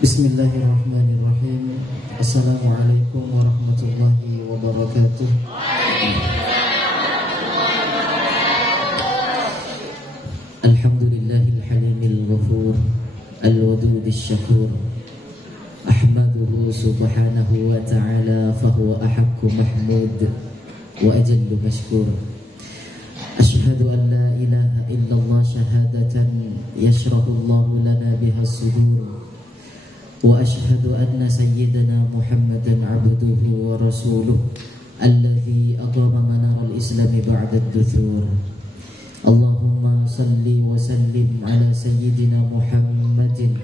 Bismillahirrahmanirrahim. Assalamualaikum warahmatullahi wabarakatuh. Alhamdulillahil halimil ghafur, al-wadudis syakur. Ahmaduhu subhanahu wa ta'ala fahuwa ahakku mahmud wa ajallu mashkur. Ashhadu an la ilaha illallah syahadatan yashrahu Allahu lana biha sudur. Wa ashhadu anna sayyidana Muhammadan abduhu wa rasuluh alladhi aqama manar al-islam ba'da ad-duthur. Allahumma salli wa sallim ala sayyidina Muhammadin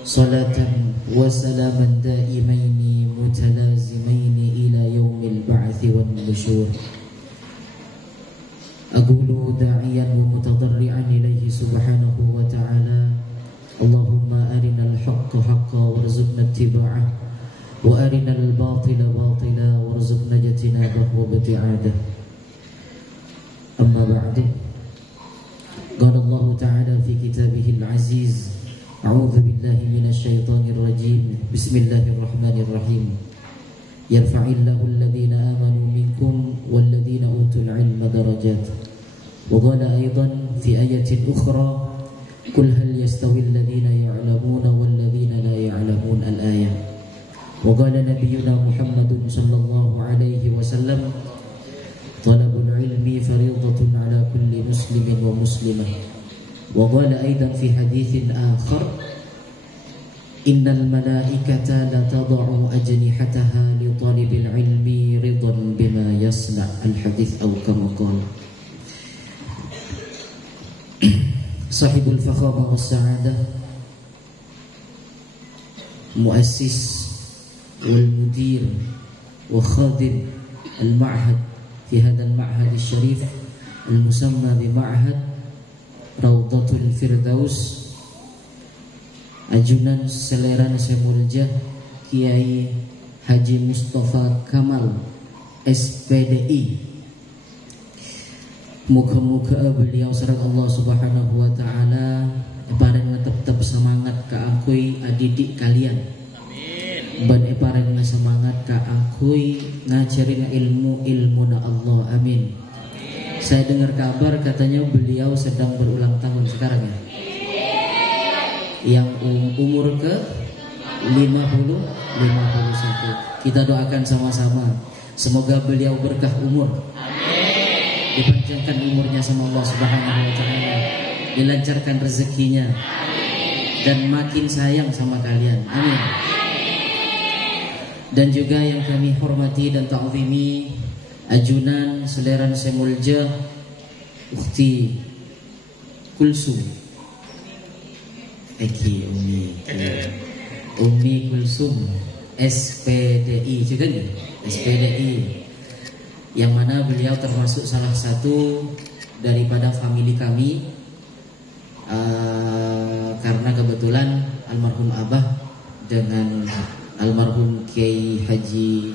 salatan wa salaman daimaini mutalazimaini ila yaumil ba'thi wan nusyur. Aqulu da'iyan wa mutadarri'an ilayhi subhanahu wa ta'ala, Allahumma arinal haqqa haqqa warzuqna ittiba'ah wa arinal batila batila warzuqna ijtinabah wa ibti'adah. Amma ba'du. Qala Allah ta'ala fi kitabihil aziz, a'udzu billahi minasy syaithanir rajim. Bismillahirrahmanirrahim. Yarfa'illahu alladhina amanu minkum walladhina utul 'ilma darajat. Wa qala aidan fi ayatin ukhra, Qul hal yastawi alladhina ya'lamuna walladhina la ya'lamun, al-ayah. Wa qala nabiyyuna Muhammadun sallallahu alaihi wasallam, talabul ilmi fariidatun ala kulli muslimin wa muslimah. Wa qala aidan fi haditsin akhar, innal malaikata la tad'u ajnihataha li talibil ilmi ridan bima yasna', al-hadits aw kama qala. Sahibul fakhama was sa'adah, muassis wal mudir wa khadim al-ma'had fi hadha al-ma'had al-sharif al-musamma bi ma'had Rawdatul Firdaus, ajunan seleran semuljah Kiai Haji Mustafa Kamal SPDI. Muka-muka beliau sareng Allah subhanahu wa ta'ala epareng tetep semangat ka akui adidik kalian. Amin. Ban epareng semangat ka akui ngajarin ilmu-ilmuna Allah. Amin. Amin. Saya dengar kabar katanya beliau sedang berulang tahun sekarang ya. Yang umur ke 51. Kita doakan sama-sama, semoga beliau berkah umur. Dipanjangkan umurnya sama Allah subhanahu wa ta'ala, dilancarkan rezekinya, dan makin sayang sama kalian. Amin. Dan juga yang kami hormati dan ta'zimi, ajunan seleran semulja Ukhti Kulsum Umi Kulsum SPDI juga nih, SPDI, yang mana beliau termasuk salah satu daripada famili kami, karena kebetulan almarhum Abah dengan almarhum Kiai Haji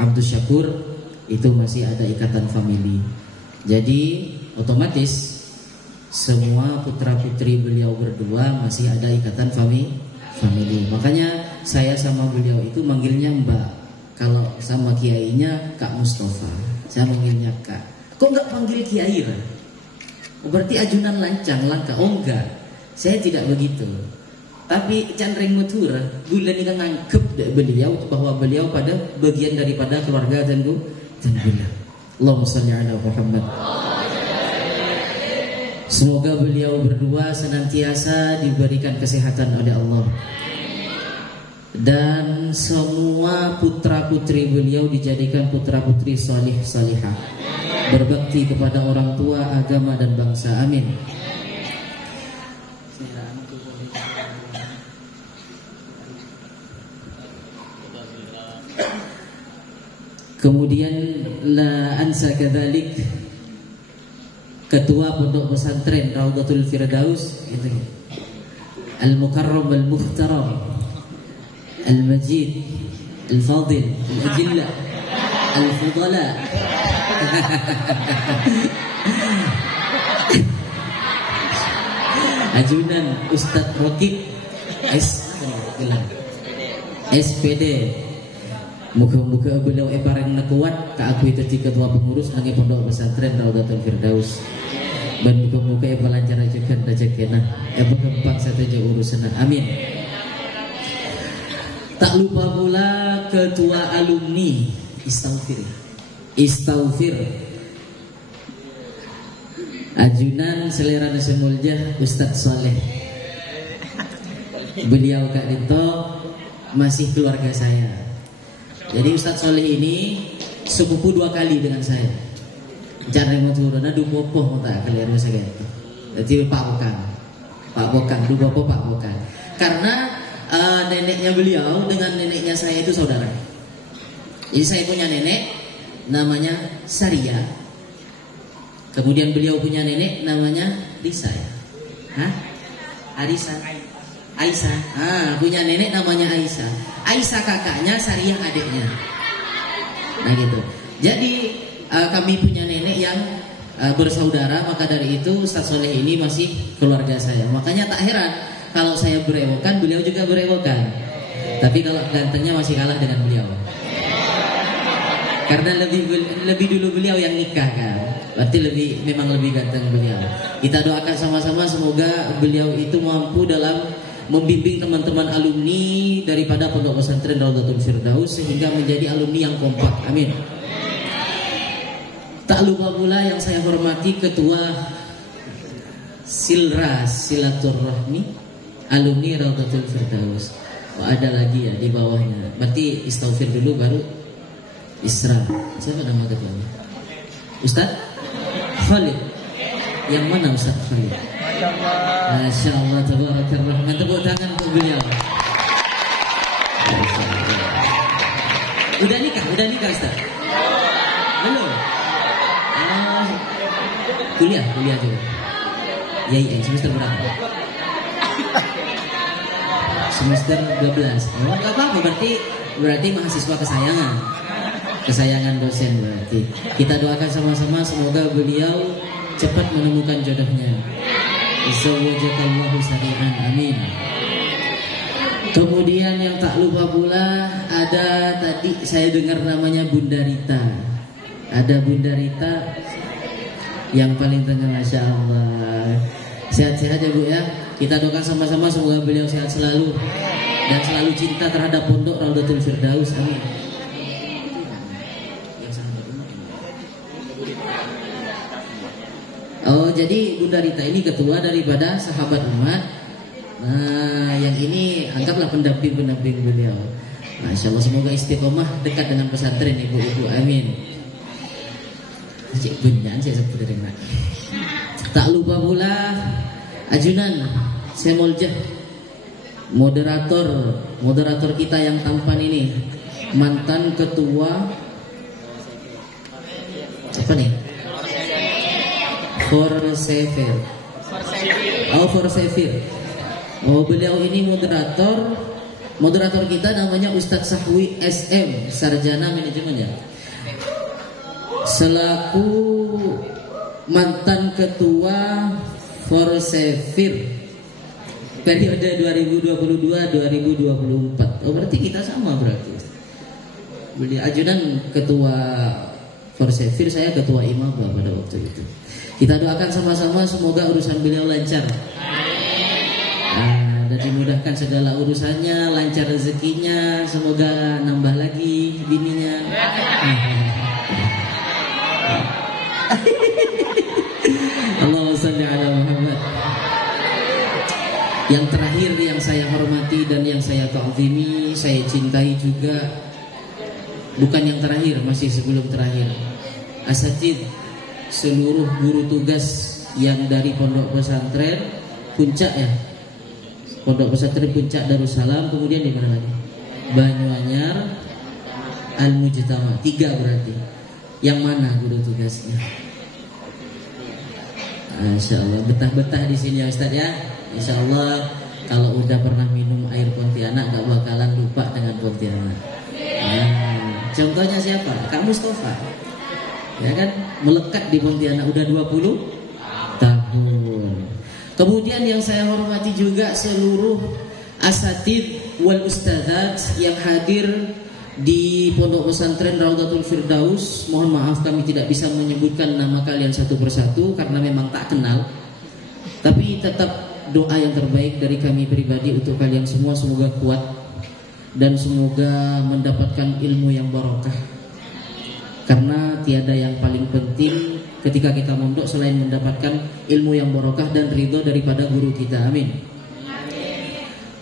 Abdul Syakur itu masih ada ikatan famili. Jadi otomatis semua putra putri beliau berdua masih ada ikatan famili. Makanya saya sama beliau itu manggilnya Mbak. Kalau sama kiainya Kak Mustafa, saya manggilnya Kak. Kok nggak panggil kiai lah? Berarti ajunan lancang langka. Oh enggak, saya tidak begitu. Tapi candreng mutura, bulan ini kan nangkep beliau bahwa beliau pada bagian daripada keluarga dan gula. Allahumma shalli ala Muhammad. Semoga beliau berdua senantiasa diberikan kesehatan oleh Allah. Dan semua putra putri beliau dijadikan putra putri salih salihah, berbakti kepada orang tua, agama dan bangsa. Amin. Kemudian la ansa kadzalik, ketua pondok pesantren Rawdatul Firdaus itu, Al-Mukarram Al-Muhtaram Al-Majid Al-Fadil Al-Ajilla Al-Fudala ajunan Ustadz Rokib SPD. Muka-muka beliau bareng kuat ka aku itu ketua pengurus nang pondok pesantren Raudatul Firdaus. Dan muka-muka lancar ajakan rezekina. Gampang satu aja urusan. Amin. Tak lupa pula ketua alumni Istaghfir ajunan selera nasemuljah Ustadz Soleh. Beliau Kak Dito masih keluarga saya. Jadi Ustadz Soleh ini sepupu 2 kali dengan saya. Jangan mau turun, ada bopoh mau tak kalian masa gitu. Jadi Pak Bokan, dua bopoh Pak Bokan. Karena neneknya beliau dengan neneknya saya itu saudara. Jadi saya punya nenek namanya Saria. Kemudian beliau punya nenek namanya Risa. Arisa. Aisyah. Punya nenek namanya Aisyah. Aisyah kakaknya, Sariyah adiknya. Nah gitu. Jadi kami punya nenek yang bersaudara, maka dari itu Ustadz Soleh ini masih keluarga saya. Makanya tak heran kalau saya berewokan, beliau juga berewokan. Tapi kalau gantengnya masih kalah dengan beliau. Karena lebih dulu beliau yang nikah kan. Berarti memang lebih ganteng beliau. Kita doakan sama-sama semoga beliau itu mampu dalam membimbing teman-teman alumni daripada Pondok Pesantren Raudatul Firdaus sehingga menjadi alumni yang kompak. Amin. Tak lupa pula yang saya hormati ketua Silaturahmi alumni Raudatul Firdaus. Ada lagi ya di bawahnya. Berarti Istaghfir dulu baru Isra. Siapa nama ketuanya? Ustadz Khalid. Yang mana Ustadz Khalid? Masya Allah, tabarakallah. Tepuk tangan untuk beliau. Udah nikah Ustaz? Belum? Kuliah juga. Ya, semester berapa? Semester 12. Oh, enggak apa-apa, berarti mahasiswa kesayangan dosen berarti. Kita doakan sama-sama semoga beliau cepat menemukan jodohnya. Zawwajakallahu sari'an, amin. Kemudian yang tak lupa pula ada tadi saya dengar namanya Bunda Rita. Ada Bunda Rita yang paling tengah, Masya Allah. Sehat-sehat ya Bu ya. Kita doakan sama-sama semoga beliau sehat selalu dan selalu cinta terhadap Pondok Raudatul Firdaus, amin. Oh, jadi Bunda Rita ini ketua daripada sahabat umat. Nah, yang ini anggaplah pendamping beliau. Masya Allah, semoga istiqomah dekat dengan pesantren ibu-ibu, amin. Cik benyan saya sebut dengan. Tak lupa pula ajunan Semoljah, moderator kita yang tampan ini, mantan ketua apa nih? Forsevir. Oh, beliau ini moderator kita namanya Ustadz Sahwi SM, sarjana manajemen ya. Selaku mantan ketua Forsevir periode 2022-2024. Oh, berarti kita sama berarti. Beliau ajudan ketua Forsevir, saya ketua Imaba pada waktu itu. Kita doakan sama-sama semoga urusan beliau lancar. Dan dimudahkan segala urusannya, lancar rezekinya, semoga nambah lagi bininya. Allahumma shalli ala Muhammad. Yang terakhir yang saya hormati dan yang saya ta'zimi, saya cintai juga, bukan yang terakhir, masih sebelum terakhir, asatidz, seluruh guru tugas yang dari Pondok Pesantren Puncak ya, Pondok Pesantren Puncak Darussalam, kemudian di mana lagi? Banyuanyar, Al-Mujtama, 3 berarti. Yang mana guru tugasnya? Masya Allah, betah-betah di sini ya Ustaz ya. Insya Allah kalau udah pernah minum air Pontianak gak bakalan lupa dengan Pontianak. Contohnya siapa? Kak Mustafa. Ya kan, melekat di Pontianak udah 20 tahun. Kemudian yang saya hormati juga seluruh asatid wal ustadzat yang hadir di Pondok Pesantren Raudhatul Firdaus. Mohon maaf kami tidak bisa menyebutkan nama kalian satu persatu karena memang tak kenal. Tapi tetap doa yang terbaik dari kami pribadi untuk kalian semua, semoga kuat dan semoga mendapatkan ilmu yang barokah. Karena tiada yang paling penting ketika kita mondok selain mendapatkan ilmu yang barokah dan ridho daripada guru kita. Amin.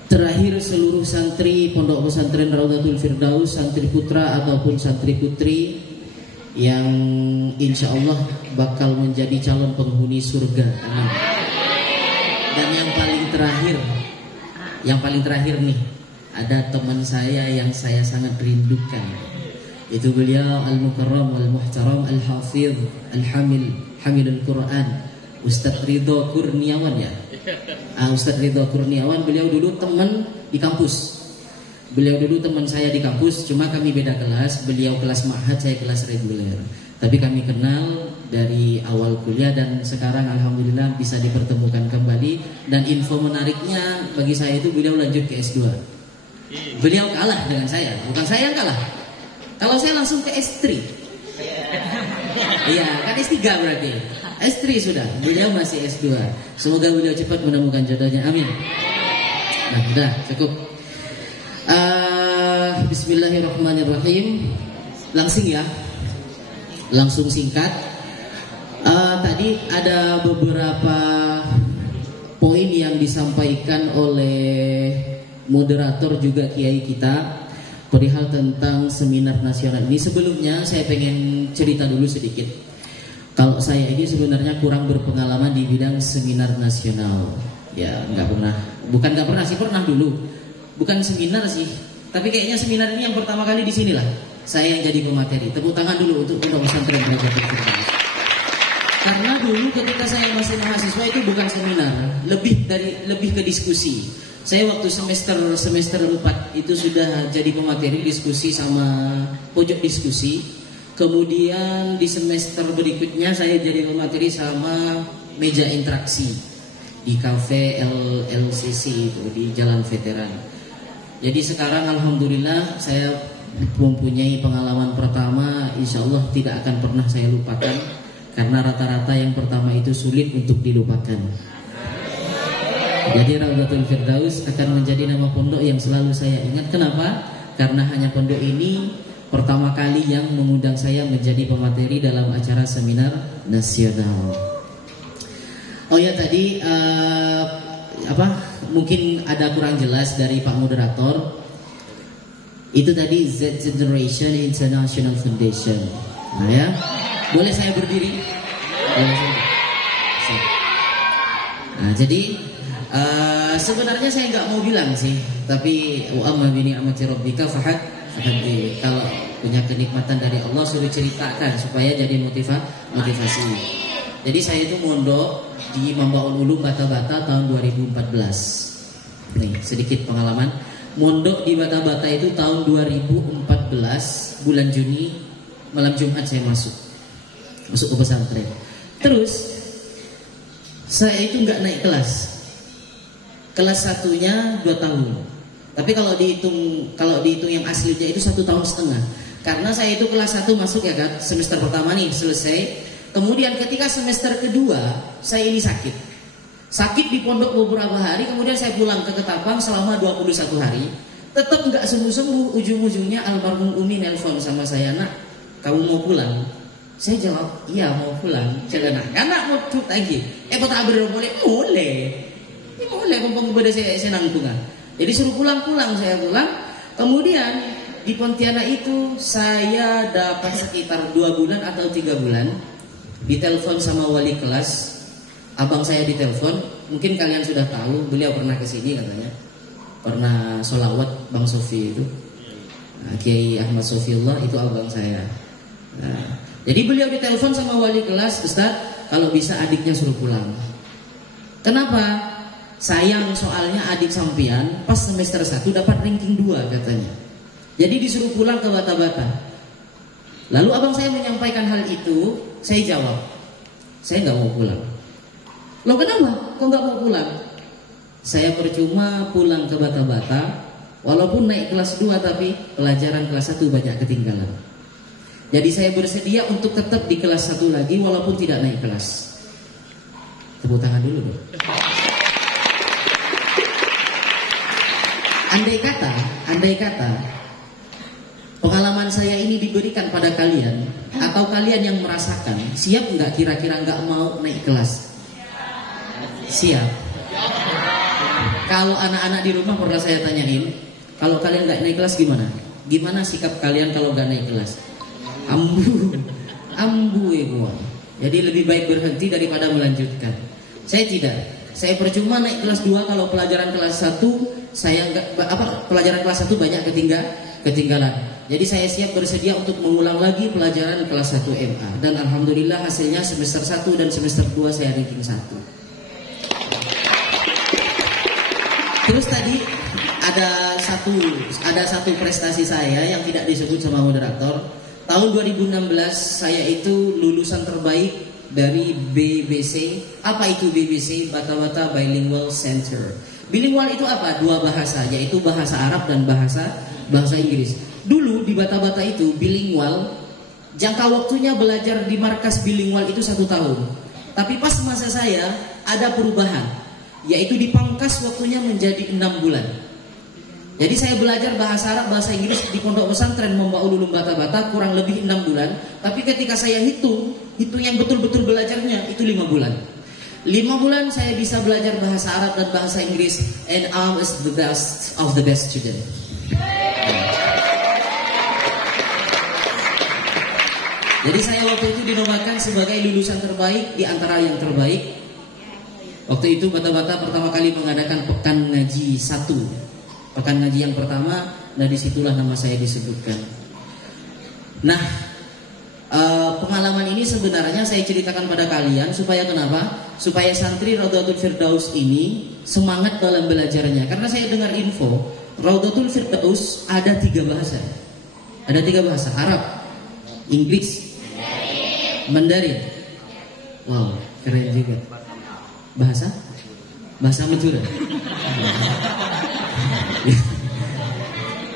Terakhir, seluruh santri Pondok Pesantren Raudhatul Firdaus, santri putra ataupun santri putri yang insya Allah bakal menjadi calon penghuni surga. Amin. Dan yang paling terakhir nih, ada teman saya yang saya sangat rindukan. Itu beliau Al-Mukarram Al-Muhtaram Al-Hafidh Hamilul Quran, Ustadz Ridho Kurniawan ya. Ustadz Ridho Kurniawan, beliau dulu teman di kampus. Beliau dulu teman saya di kampus, cuma kami beda kelas. Beliau kelas ma'had, saya kelas reguler. Tapi kami kenal dari awal kuliah dan sekarang alhamdulillah bisa dipertemukan kembali. Dan info menariknya bagi saya itu beliau lanjut ke S2. Beliau kalah dengan saya, bukan saya yang kalah. Kalau saya langsung ke S3. Iya, kan S3 berarti. S3 sudah, beliau masih S2. Semoga beliau cepat menemukan jodohnya, amin. Nah, sudah cukup. Bismillahirrahmanirrahim. Langsung singkat. Tadi ada beberapa poin yang disampaikan oleh moderator juga kiai kita perihal tentang seminar nasional ini. Sebelumnya saya pengen cerita dulu sedikit. Kalau saya ini sebenarnya kurang berpengalaman di bidang seminar nasional. Ya, bukan nggak pernah sih, pernah dulu. Bukan seminar sih, tapi kayaknya seminar ini yang pertama kali di sinilah saya yang jadi pemateri. Tepuk tangan dulu untuk Pondok Pesantren Raudhatul Firdaus. Karena dulu ketika saya masih mahasiswa itu bukan seminar, lebih ke diskusi. Saya waktu semester 4 itu sudah jadi pemateri diskusi sama pojok diskusi. Kemudian di semester berikutnya saya jadi pemateri sama meja interaksi di kafe LCC itu di Jalan Veteran. Jadi sekarang alhamdulillah saya mempunyai pengalaman pertama, insya Allah tidak akan pernah saya lupakan. Karena rata-rata yang pertama itu sulit untuk dilupakan. Jadi Raudhatul Firdaus akan menjadi nama pondok yang selalu saya ingat. Kenapa? Karena hanya pondok ini pertama kali yang mengundang saya menjadi pemateri dalam acara seminar nasional. Oh ya, tadi mungkin ada kurang jelas dari Pak Moderator. Itu tadi Z Generation International Foundation. Nah ya, boleh saya berdiri? Nah, jadi sebenarnya saya nggak mau bilang sih, tapi wa amma bi ni'mati rabbika fahaddi. Kalau punya kenikmatan dari Allah suruh ceritakan supaya jadi motivasi. Jadi saya itu mondok di Mambaul Ulum Bata-Bata tahun 2014. Nih, sedikit pengalaman. Mondok di Bata-Bata itu tahun 2014 bulan Juni, malam Jumat saya masuk ke pesantren. Terus saya itu nggak naik kelas. Kelas satunya 2 tahun. Tapi kalau dihitung yang aslinya itu 1,5 tahun. Karena saya itu kelas 1 masuk ya kan, semester pertama nih selesai. Kemudian ketika semester kedua saya ini sakit di pondok beberapa hari. Kemudian saya pulang ke Ketapang selama 21 hari. Tetap nggak sembuh-sembuh. Ujung-ujungnya almarhum Umi nelpon sama saya, "Nak, kamu mau pulang?" Saya jawab, "Iya mau pulang." Saya anak mau cut lagi. Tak boleh. Ini boleh kumpul kepada saya nangkungan. Jadi suruh pulang, saya pulang. Kemudian di Pontianak itu saya dapat sekitar 2 bulan atau 3 bulan. Ditelepon sama wali kelas. Abang saya ditelepon. Mungkin kalian sudah tahu, beliau pernah kesini katanya. Pernah sholawat Bang Sofi itu. Nah, Kiai Ahmad Sofiullah itu abang saya. Nah, jadi beliau ditelepon sama wali kelas, "Ustaz, kalau bisa adiknya suruh pulang." Kenapa? Sayang soalnya adik sampian pas semester 1 dapat ranking 2 katanya. Jadi disuruh pulang ke Bata-Bata. Lalu abang saya menyampaikan hal itu, saya jawab, "Saya nggak mau pulang." "Loh kenapa? Kok nggak mau pulang?" saya percuma pulang ke Bata-Bata, walaupun naik kelas 2 tapi pelajaran kelas 1 banyak ketinggalan. Jadi saya bersedia untuk tetap di kelas 1 lagi walaupun tidak naik kelas. Tepuk tangan dulu dong. Andai kata pengalaman saya ini diberikan pada kalian, atau kalian yang merasakan, siap nggak kira-kira nggak mau naik kelas? Siap. Kalau anak-anak di rumah pernah saya tanyain, kalau kalian nggak naik kelas gimana? Gimana sikap kalian kalau nggak naik kelas? Ambu ya. Jadi lebih baik berhenti daripada melanjutkan. Saya tidak. Saya percuma naik kelas 2 kalau pelajaran kelas 1 saya pelajaran kelas 1 banyak ketinggalan. Jadi saya siap bersedia untuk mengulang lagi pelajaran kelas 1 MA, dan alhamdulillah hasilnya semester 1 dan semester 2 saya ranking 1. Terus tadi ada satu prestasi saya yang tidak disebut sama moderator. Tahun 2016 saya itu lulusan terbaik dari BBC. Apa itu BBC? Bata-Bata Bilingual Center. Bilingual itu apa? 2 bahasa, yaitu bahasa Arab dan bahasa Inggris. Dulu di Bata-Bata itu bilingual, jangka waktunya belajar di markas bilingual itu 1 tahun. Tapi pas masa saya ada perubahan, yaitu dipangkas waktunya menjadi 6 bulan. Jadi saya belajar bahasa Arab, bahasa Inggris di pondok pesantren Momba Ululum Bata-Bata kurang lebih 6 bulan. Tapi ketika saya hitung yang betul-betul belajarnya itu 5 bulan. 5 bulan saya bisa belajar bahasa Arab dan bahasa Inggris, and I was the best of the best student. Jadi saya waktu itu dinobatkan sebagai lulusan terbaik di antara yang terbaik. Waktu itu Bata-Bata pertama kali mengadakan pekan ngaji 1. Pekan ngaji yang pertama, nah disitulah nama saya disebutkan. Nah, pengalaman ini sebenarnya saya ceritakan pada kalian supaya kenapa? Supaya santri Raudatul Firdaus ini semangat dalam belajarnya. Karena saya dengar info Raudatul Firdaus ada 3 bahasa. Ada 3 bahasa: Arab, Inggris, Mandarin. Wow, keren juga. Bahasa Madura.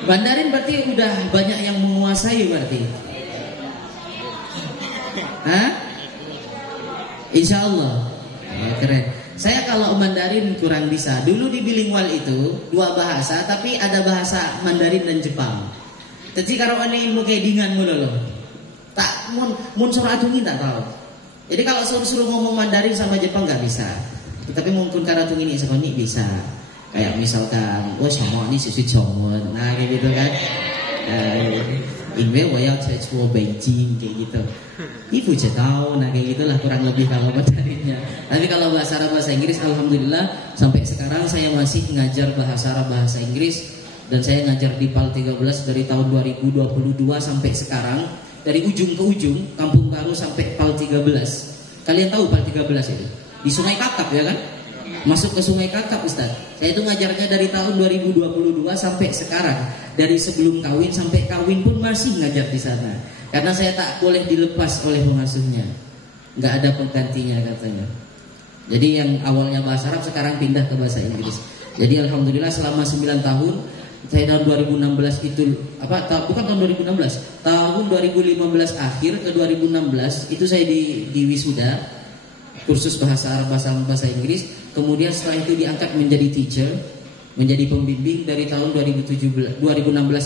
Mandarin berarti udah banyak yang menguasai berarti. Hah? Insya Allah. Keren. Saya kalau Mandarin kurang bisa. Dulu di bilingual itu 2 bahasa, tapi ada bahasa Mandarin dan Jepang. Jadi kalau ini ilmu kedingan mulu loh. Tak mun suruh atungi tak tahu. Jadi kalau suruh ngomong Mandarin sama Jepang nggak bisa. Tapi mungkin karena atungi ini sekali bisa. Kayak misalkan, sama ini susu Jongwon, nah kayak gitu kan. Inwe wayang cecwo Beijing kayak gitu. Ibu tahu, nah kayak gitulah kurang lebih kalau Mandarinnya. Tapi kalau bahasa Arab bahasa Inggris, alhamdulillah sampai sekarang saya masih ngajar bahasa Arab bahasa Inggris, dan saya ngajar di PAL 13 dari tahun 2022 sampai sekarang, dari ujung ke ujung, Kampung Baru sampai PAL 13. Kalian tahu PAL 13 itu? Di Sungai Kakap ya kan? Masuk ke Sungai Kakap Ustaz. Saya itu ngajarnya dari tahun 2022 sampai sekarang. Dari sebelum kawin sampai kawin pun masih ngajar di sana. Karena saya tak boleh dilepas oleh pengasuhnya. Nggak ada penggantinya katanya. Jadi yang awalnya bahasa Arab sekarang pindah ke bahasa Inggris. Jadi alhamdulillah selama 9 tahun. Saya tahun 2016 itu bukan tahun 2016. Tahun 2015 akhir ke 2016 itu saya di wisuda kursus bahasa Arab bahasa Inggris. Kemudian setelah itu diangkat menjadi teacher, menjadi pembimbing dari tahun 2016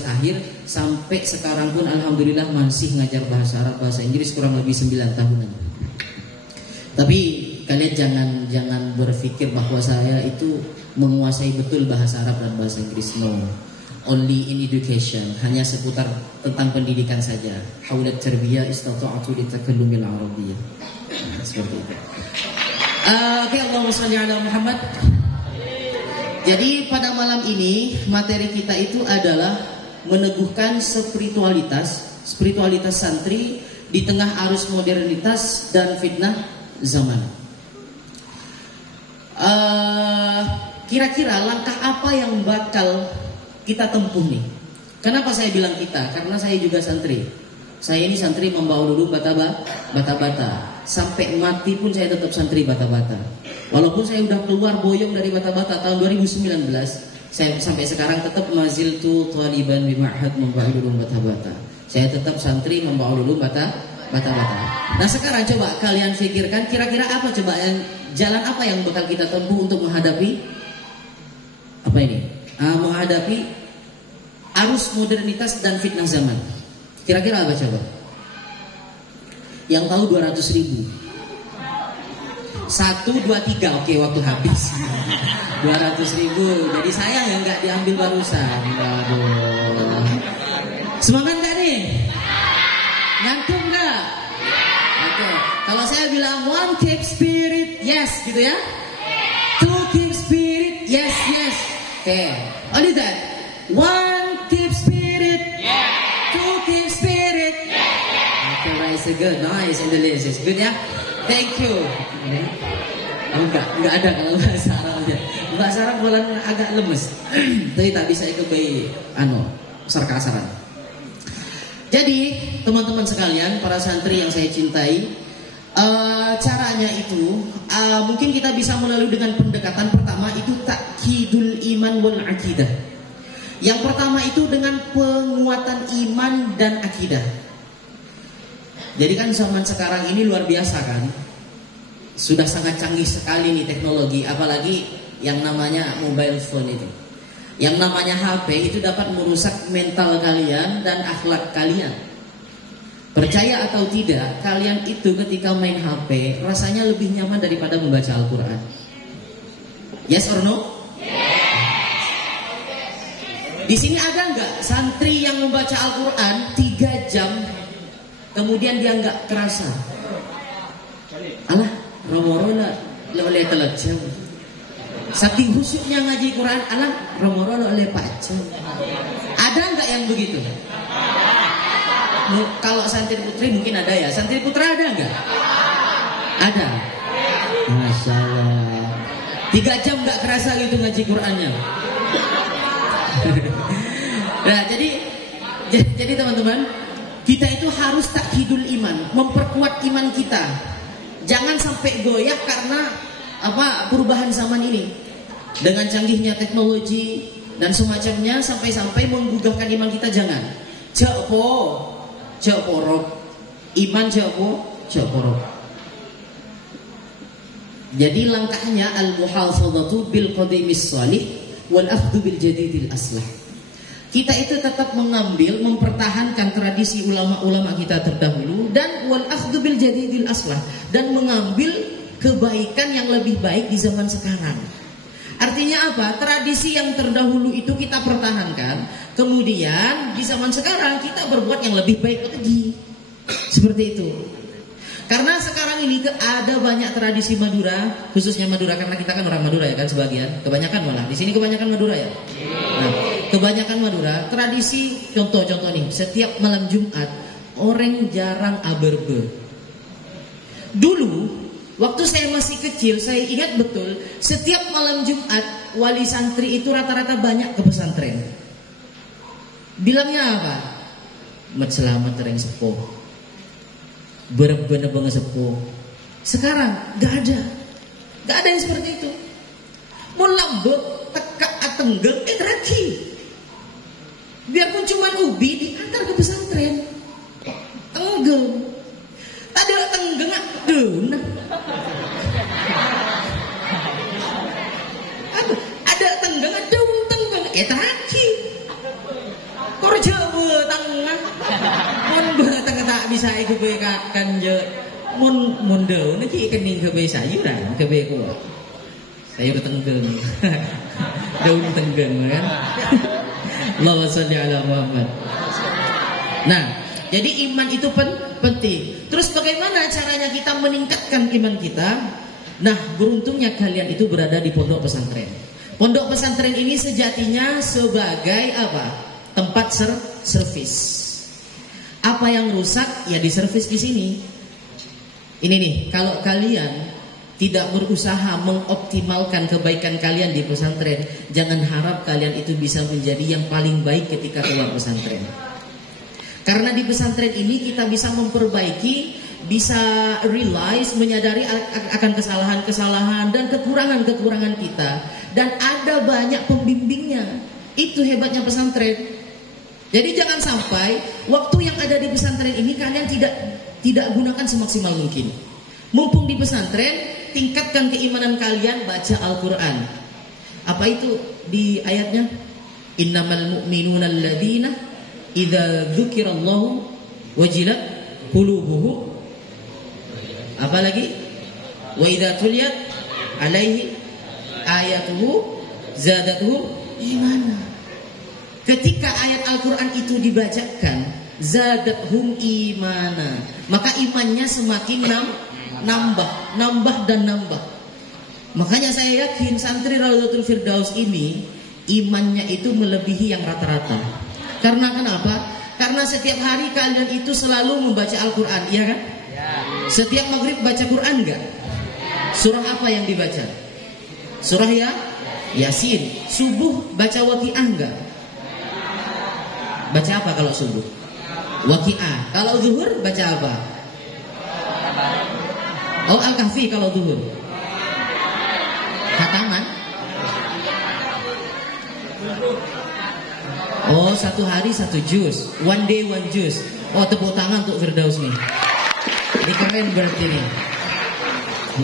akhir sampai sekarang pun alhamdulillah masih ngajar bahasa Arab bahasa Inggris kurang lebih 9 tahunan. Tapi kalian jangan berpikir bahwa saya itu menguasai betul bahasa Arab dan bahasa Inggris. No. Only in education, hanya seputar tentang pendidikan saja. Haulat tarbiyah istata'tu litakallumil arabiyyah. Seperti itu. Oke, Allahumma shalli ala Muhammad. Jadi pada malam ini materi kita itu adalah meneguhkan spiritualitas santri di tengah arus modernitas dan fitnah zaman. Kira-kira langkah apa yang bakal kita tempuh nih? Kenapa saya bilang kita? Karena saya juga santri. Saya ini santri membawa dulu Bata-Bata. Sampai mati pun saya tetap santri Bata-Bata. Walaupun saya udah keluar boyong dari Bata-Bata tahun 2019, saya sampai sekarang tetap maziltu thaliban bi ma'had Memba'ul Ulum Bata-Bata. Saya tetap santri Memba'ul Ulum Bata-Bata. Nah sekarang coba kalian pikirkan kira-kira apa coba jalan apa yang bakal kita tempuh untuk menghadapi apa ini? Menghadapi arus modernitas dan fitnah zaman. Kira-kira apa coba? Yang tahu 200.000. 1, 2, 3. Oke, waktu habis. 200.000. Jadi sayang ya nggak diambil barusan. Waduh. Semangat nggak nih? Ngantuk nggak? Oke. Kalau saya bilang one keep spirit, yes, gitu ya. Two keep spirit, yes, yes. Oke. Only that. One keep spirit, yeah. Two keep spirit, yeah. Okay, right, so good, nice, and the list is good ya. Thank you. Enggak ada kalau bahasa Arabnya. Bahasa Arab bulan agak lemes. Tapi tak bisa ikut bayi sarkasaran. Jadi teman-teman sekalian, para santri yang saya cintai, caranya itu mungkin kita bisa melalui dengan pendekatan pertama itu takkidul iman wal akidah. Yang pertama itu dengan penguatan iman dan akidah. Jadi kan zaman sekarang ini luar biasa kan. Sudah sangat canggih sekali nih teknologi, apalagi yang namanya mobile phone itu. Yang namanya HP itu dapat merusak mental kalian dan akhlak kalian. Percaya atau tidak, kalian itu ketika main HP rasanya lebih nyaman daripada membaca Al-Quran. Yes or no? Di sini ada nggak santri yang membaca Al-Quran 3 jam kemudian dia nggak kerasa? Alah, romorona oleh 3 jam. Saking khusyuknya ngaji Quran, alah romorona oleh 4 jam. Ada nggak yang begitu? Kalau santri putri mungkin ada ya. Santri putra ada nggak? Ada. Masya Allah. 3 jam nggak kerasa gitu ngaji Qurannya. Nah, jadi teman-teman, kita itu harus takkidul iman, memperkuat iman kita. Jangan sampai goyah karena perubahan zaman ini. Dengan canggihnya teknologi dan semacamnya sampai-sampai menggugahkan iman kita, jangan. Cek porok. Iman cek porok. Jadi langkahnya al-muhafadzatu bil qadimis shalih wal akhdhu bil jadidil aslah. Kita itu tetap mengambil, mempertahankan tradisi ulama-ulama kita terdahulu dan wal akhdhu bil jadidil aslah, dan mengambil kebaikan yang lebih baik di zaman sekarang. Artinya apa? Tradisi yang terdahulu itu kita pertahankan, kemudian di zaman sekarang kita berbuat yang lebih baik lagi. Seperti itu. Karena sekarang ini ada banyak tradisi Madura, khususnya Madura karena kita kan orang Madura ya kan sebagian, kebanyakan malah di sini kebanyakan Madura ya. Nah, kebanyakan Madura tradisi contoh nih, setiap malam Jumat orang jarang aberbe. Dulu waktu saya masih kecil saya ingat betul setiap malam Jumat wali santri itu rata-rata banyak ke pesantren. Bilangnya apa? Mat selamat tereng sepuh. Bener-bener banget sepuh. Sekarang gak ada yang seperti itu. Mau lambek tekak atenggeng terakhir. Biarpun cuma ubi diantar ke pesantren. Tenggeng. Tadi tenggeng ada tenggeng terakhir. Korja tengah. Tengah tak bisa ikut bekakan je. Mun daun iki kening ke sayuran ke beku. Sayur tenggeng. Daun tenggeng kan. Allahumma shalli ala Muhammad. Nah, jadi iman itu penting. Terus bagaimana caranya kita meningkatkan iman kita? Nah, beruntungnya kalian itu berada di pondok pesantren. Pondok pesantren ini sejatinya sebagai apa? Tempat servis. Apa yang rusak ya diservis di sini. Ini nih, kalau kalian tidak berusaha mengoptimalkan kebaikan kalian di pesantren, jangan harap kalian itu bisa menjadi yang paling baik ketika keluar pesantren. Karena di pesantren ini kita bisa memperbaiki bisa realize, menyadari akan kesalahan-kesalahan dan kekurangan-kekurangan kita, dan ada banyak pembimbingnya. Itu hebatnya pesantren. Jadi jangan sampai waktu yang ada di pesantren ini kalian tidak gunakan semaksimal mungkin. Mumpung di pesantren, tingkatkan keimanan kalian, baca Al-Quran. Apa itu di ayatnya? Innamal mu'minuna alladzina idza dzukirallahu wajilat qulubuhum. Apa lagi? Wa idza tuliyat alaihi ayatuhu zadatuhu imana. Ketika ayat Al-Quran itu dibacakan, zadathum imana, maka imannya semakin nambah dan nambah. Makanya saya yakin santri Raudhatul Firdaus ini imannya itu melebihi yang rata-rata. Karena kenapa? Karena setiap hari kalian itu selalu membaca Al-Quran, iya kan? Ya. Setiap maghrib baca Quran enggak? Surah apa yang dibaca? Surah Yasin. Subuh baca Waqiah enggak? Baca apa kalau subuh? Waqiah. Kalau zuhur baca apa? Oh, Al-Kahfi kalau zuhur. Khataman. Oh, satu hari satu juz. One day one juz. Oh, tepuk tangan untuk Firdaus nih. Ini keren berarti nih.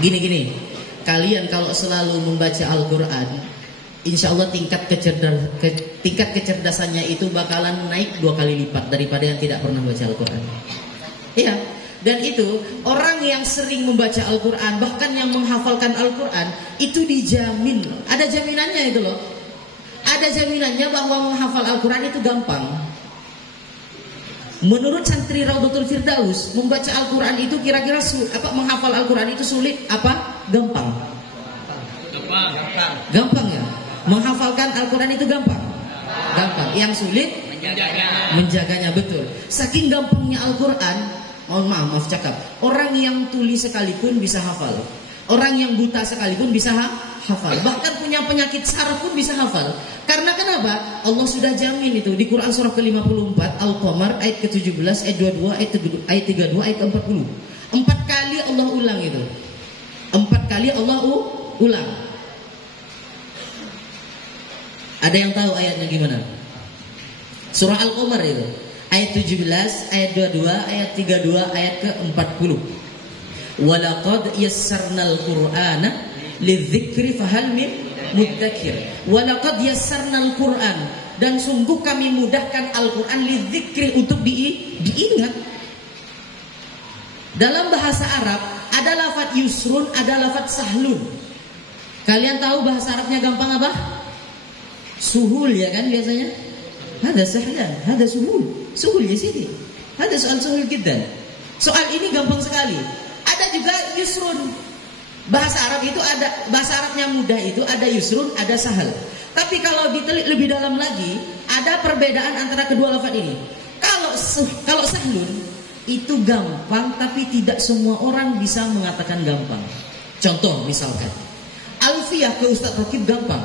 Gini. Kalian kalau selalu membaca Al-Quran, insya Allah tingkat kecerdasannya itu bakalan naik 2 kali lipat daripada yang tidak pernah baca Al-Quran. Iya. Dan itu orang yang sering membaca Al-Quran, bahkan yang menghafalkan Al-Quran, itu dijamin. Ada jaminannya itu loh. Ada jaminannya bahwa menghafal Al-Quran itu gampang. Menurut santri Raudhatul Firdaus, membaca Al-Quran itu kira-kira menghafal Al-Quran itu sulit apa? Gampang. Gampang ya. Menghafalkan Al-Quran itu gampang. Yang sulit menjaganya, betul. Saking gampangnya Al-Quran, maaf cakap, orang yang tuli sekalipun bisa hafal. Orang yang buta sekalipun bisa hafal. Bahkan punya penyakit saraf pun bisa hafal. Karena kenapa? Allah sudah jamin itu di Quran surah ke-54 Al-Qamar ayat ke-17, ayat 22, ayat 32, ayat ke-40. 4 kali Allah ulang itu. 4 kali Allah ulang. Ada yang tahu ayatnya gimana? Surah Al-Qamar itu. Ayat 17, ayat 22, ayat 32, ayat ke-40. Walaqad yassarnal Qur'ana lidzikri fahal min mudzakir. Walaqad yassarnal Qur'an, dan sungguh kami mudahkan Al-Qur'an lidzikri, untuk diingat. Dalam bahasa Arab ada lafaz yusrun, ada lafaz sahlun. Kalian tahu bahasa Arabnya gampang apa? Suhul ya kan biasanya. Hada sahlan, hada suhul. Suhul ya sini. Hada soal suhul jiddan. Soal ini gampang sekali. Ada juga yusrun. Bahasa Arab itu ada, bahasa Arabnya mudah itu ada yusrun, ada sahal. Tapi kalau ditelik lebih dalam lagi, ada perbedaan antara kedua lafaz ini. Kalau sahlun itu gampang, tapi tidak semua orang bisa mengatakan gampang. Contoh misalkan, alfiyah ke Ustadz Rokib gampang,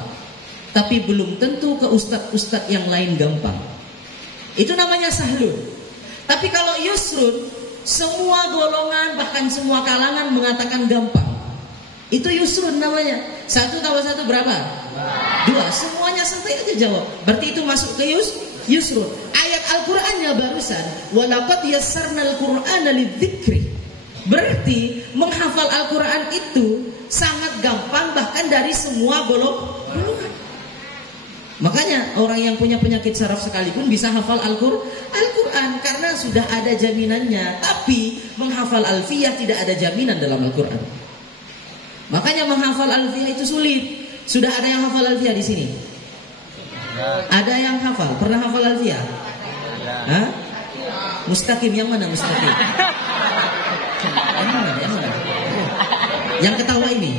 tapi belum tentu ke ustadz-ustadz yang lain gampang. Itu namanya sahlun. Tapi kalau yusrun, semua golongan bahkan semua kalangan mengatakan gampang. Itu yusrun namanya. 1 tambah 1 berapa? 2. Semuanya santai aja jawab. Berarti itu masuk ke yusrun. Ayat Al-Qur'annya barusan, walaqad yassarnal Qur'ana lidzikri. Berarti menghafal Al-Qur'an itu sangat gampang, bahkan dari semua golongan. Makanya orang yang punya penyakit saraf sekalipun bisa hafal Al-Quran karena sudah ada jaminannya. Tapi menghafal alfiyah tidak ada jaminan dalam Al-Quran. Makanya menghafal alfiyah itu sulit. Sudah ada yang hafal alfiyah di sini? Ada yang hafal? Pernah hafal alfiyah? Hah? Mustaqim yang mana mustaqim? Yang mana? Yang ketawa ini?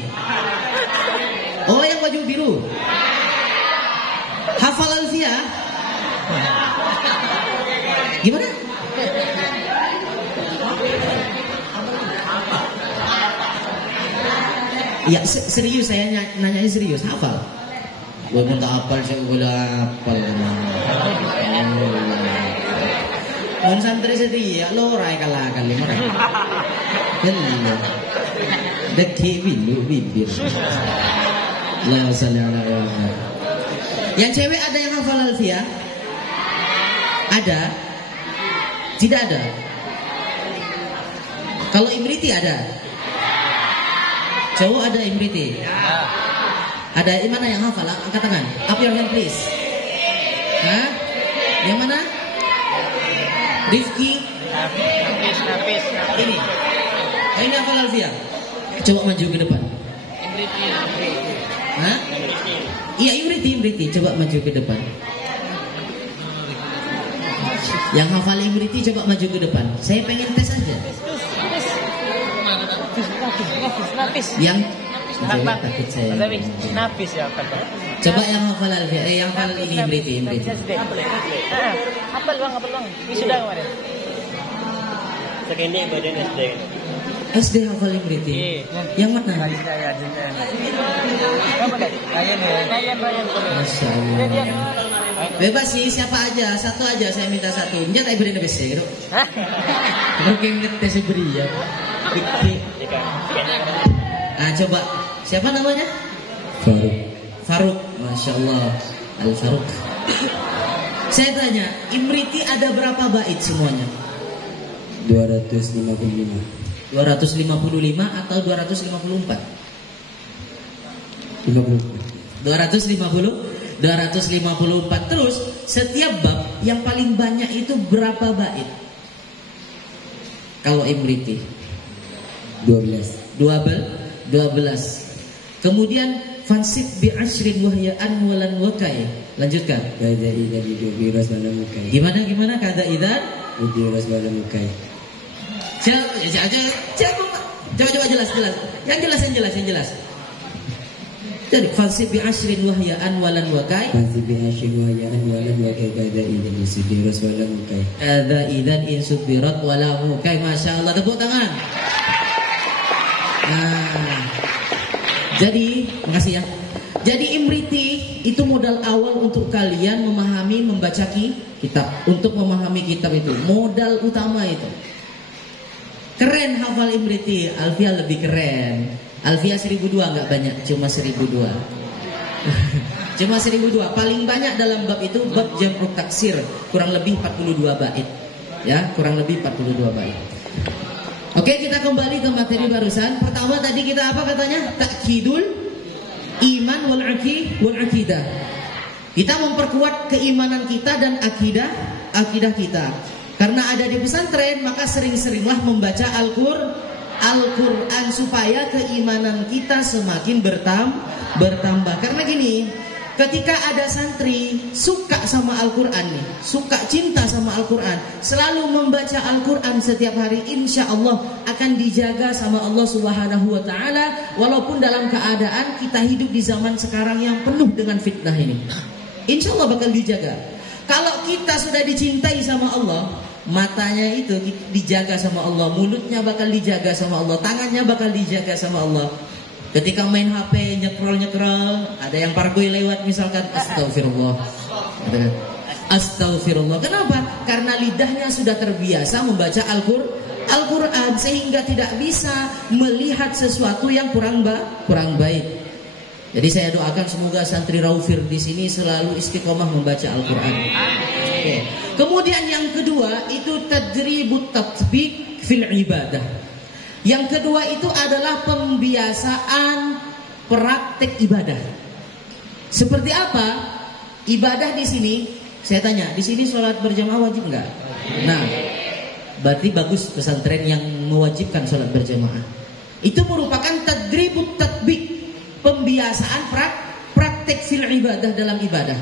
Oh, yang baju biru. Hafal alfiyah? Gimana? Ya serius, saya nanya serius. Hafal? Gue pun tak hafal, saya boleh hafal. Mun santri setia lo rai kalah kali mereka. Hello. Deki bilu bibir. La salli ala Muhammad. Yang cewek ada yang hafal Alfiah? Ada? Tidak ada? Kalau Imriti ada? Cowok ada Imriti? Ada mana yang hafal? Angkat tangan. Up your hand please. Hah? Yang mana? Rifki? Nafis. Ini. Ini hafal Alfiah. Coba maju ke depan. Imriti. Hah? Iya Imriti. Coba maju ke depan. Yang hafal Imriti coba maju ke depan. Saya pengen tes aja. Nafis. Yang takut saya. Nafis ya kan. Coba yang hafal Alfiah, yang hafal ini Imriti. Hafal bang. Ini sudah kemarin. Sekian badan SD. SD hafal Imriti. Yang mana? Masya Allah. Bebas sih, siapa aja, satu aja saya minta satu. Njat ay beri nebes ya, mungkin ngetes beri ya. Ah coba, siapa namanya? Faruk. Masya Allah, Al Faruk. Saya tanya, Imriti ada berapa bait semuanya? 255 atau 254? 254. Terus setiap bab yang paling banyak itu berapa bait? Kalau Imriti 12. Kemudian fansib bi asyrin wahya anwalan wakai. Lanjutkan. Gimana kada idan? Coba jelas. Yang jelas. Jadi fansib bi asyrin wahya anwalan wakai. Kada idan insubirat wala mukai. Masya Allah, tepuk tangan. Nah, jadi makasih ya. Jadi Imriti itu modal awal untuk kalian memahami, membaca kitab. Untuk memahami kitab itu modal utama itu. Keren hafal Imriti. Alfiah lebih keren. Alfiah 1002 nggak banyak, cuma 1002. Cuma 1002. Paling banyak dalam bab itu bab jam'u taksir, kurang lebih 42 bait. Ya, kurang lebih 42 bait. Oke, kita kembali ke materi barusan. Pertama tadi kita apa katanya? Takkidul iman wal aqidah. Kita memperkuat keimanan kita dan akidah kita. Karena ada di pesantren, maka sering-seringlah membaca Al-Quran supaya keimanan kita semakin bertambah. Karena gini, ketika ada santri suka sama Al-Quran nih, suka cinta sama Al-Quran, selalu membaca Al-Quran setiap hari, insya Allah akan dijaga sama Allah Subhanahu wa Ta'ala. Walaupun dalam keadaan kita hidup di zaman sekarang yang penuh dengan fitnah ini, insya Allah bakal dijaga. Kalau kita sudah dicintai sama Allah, matanya itu dijaga sama Allah, mulutnya bakal dijaga sama Allah, tangannya bakal dijaga sama Allah. Ketika main HP nyekrol, ada yang parkoi lewat misalkan, astagfirullah. Kenapa? Karena lidahnya sudah terbiasa membaca Al-Quran sehingga tidak bisa melihat sesuatu yang kurang baik. Jadi saya doakan semoga santri Raufir di sini selalu istiqomah membaca Al-Quran. Oke. Kemudian yang kedua itu tadribut tatbiq fil ibadah. Yang kedua itu adalah pembiasaan praktek ibadah. Seperti apa ibadah di sini? Saya tanya, di sini sholat berjamaah wajib enggak? Nah, berarti bagus pesantren yang mewajibkan sholat berjamaah. Itu merupakan tadribut tatbiq, pembiasaan praktek fil ibadah, dalam ibadah.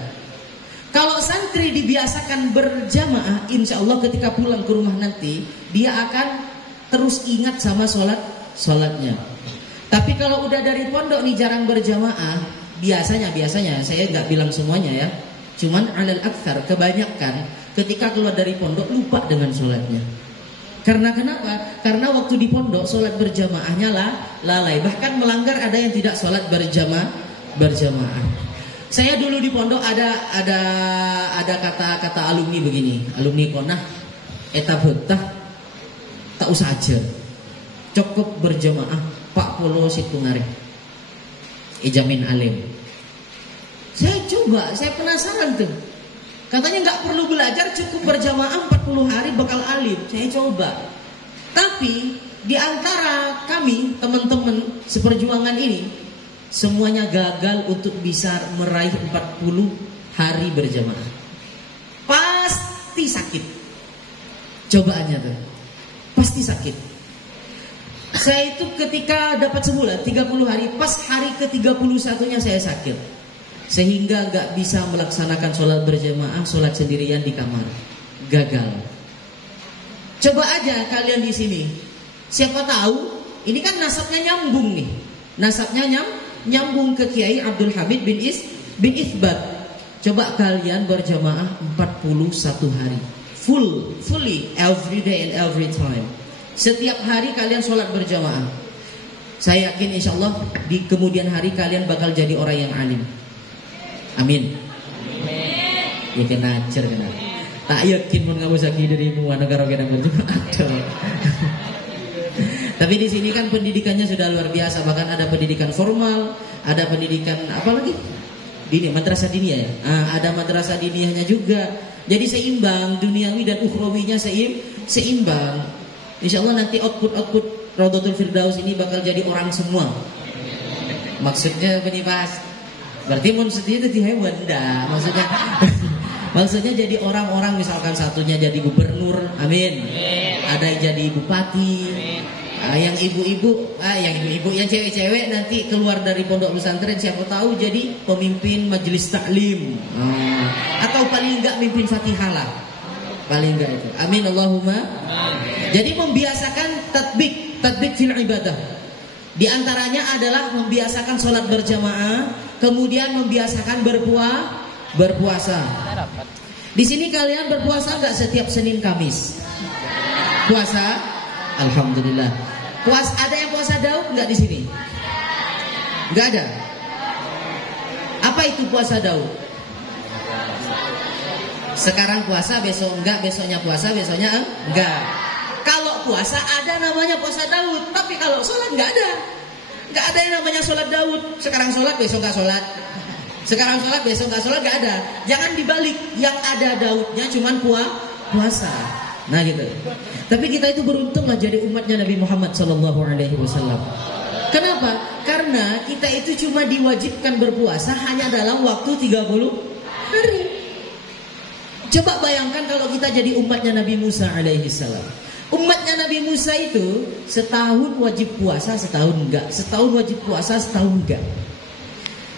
Kalau santri dibiasakan berjamaah, insya Allah ketika pulang ke rumah nanti dia akan terus ingat sama sholatnya. Tapi kalau udah dari pondok nih jarang berjamaah, biasanya saya nggak bilang semuanya ya, cuman alal aktsar, kebanyakan ketika keluar dari pondok lupa dengan sholatnya. Karena kenapa? Karena waktu di pondok sholat berjamaahnya lalai, bahkan melanggar, ada yang tidak sholat berjamaah. Saya dulu di pondok ada kata-kata alumni begini, alumni Konah, eta betah tak usah ajar. Cukup berjamaah 40 situ ngarep. Ijamin alim. Saya coba, saya penasaran tuh. Katanya nggak perlu belajar, cukup berjamaah 40 hari bakal alim. Saya coba. Tapi di antara kami, teman-teman seperjuangan ini, semuanya gagal untuk bisa meraih 40 hari berjamaah. Pasti sakit. Cobaannya tuh. Pasti sakit. Saya itu ketika dapat sebulan 30 hari, pas hari ke-31-nya saya sakit. Sehingga gak bisa melaksanakan sholat berjamaah, sholat sendirian di kamar. Gagal. Coba aja kalian di sini. Siapa tahu, ini kan nasabnya nyambung nih. Nasabnya nyambung ke Kiai Abdul Hamid bin Ithbat. Coba kalian berjamaah 41 hari. Fully, every day and every time. Setiap hari kalian sholat berjamaah. Saya yakin insya Allah di kemudian hari kalian bakal jadi orang yang alim. Amin. Ya kena ajar kena. Tak yakin pun kamu sakit darimu negara kena berjamaah. Tapi di sini kan pendidikannya sudah luar biasa. Bahkan ada pendidikan formal, ada pendidikan apa lagi? Dini, madrasah diniyah ya. Ada madrasah diniyahnya juga. Jadi seimbang, duniawi dan ukhrawinya seimbang. Insya Allah nanti output Raudhatul Firdaus ini bakal jadi orang semua. Maksudnya penibas. Berarti mun setia itu hewan dah. Maksudnya jadi orang-orang, misalkan satunya jadi gubernur, amin. Ada yang jadi bupati. Yang ibu-ibu, yang cewek-cewek nanti keluar dari pondok pesantren, siapa tahu jadi pemimpin majelis taklim. Atau paling enggak mimpin Fatihah lah. Paling enggak itu. Amin Allahumma. Jadi membiasakan tatbik fil ibadah. Di antaranya adalah membiasakan sholat berjamaah, kemudian membiasakan berpuasa. Di sini kalian berpuasa enggak setiap Senin Kamis? Puasa? Alhamdulillah. Ada yang puasa Daud enggak di sini? Enggak ada. Apa itu puasa Daud? Sekarang puasa, besok enggak, besoknya puasa, besoknya enggak. Kalau puasa ada namanya puasa Daud, tapi kalau sholat enggak ada. Enggak ada yang namanya sholat Daud. Sekarang sholat, besok enggak sholat. Sekarang sholat, besok enggak sholat, enggak ada. Jangan dibalik, yang ada Daudnya cuman puasa. Nah gitu. Tapi kita itu beruntung lah jadi umatnya Nabi Muhammad SAW. Kenapa? Karena kita itu cuma diwajibkan berpuasa hanya dalam waktu 30 hari. Coba bayangkan kalau kita jadi umatnya Nabi Musa alaihissalam. Umatnya Nabi Musa itu setahun wajib puasa, setahun enggak. Setahun wajib puasa, setahun enggak.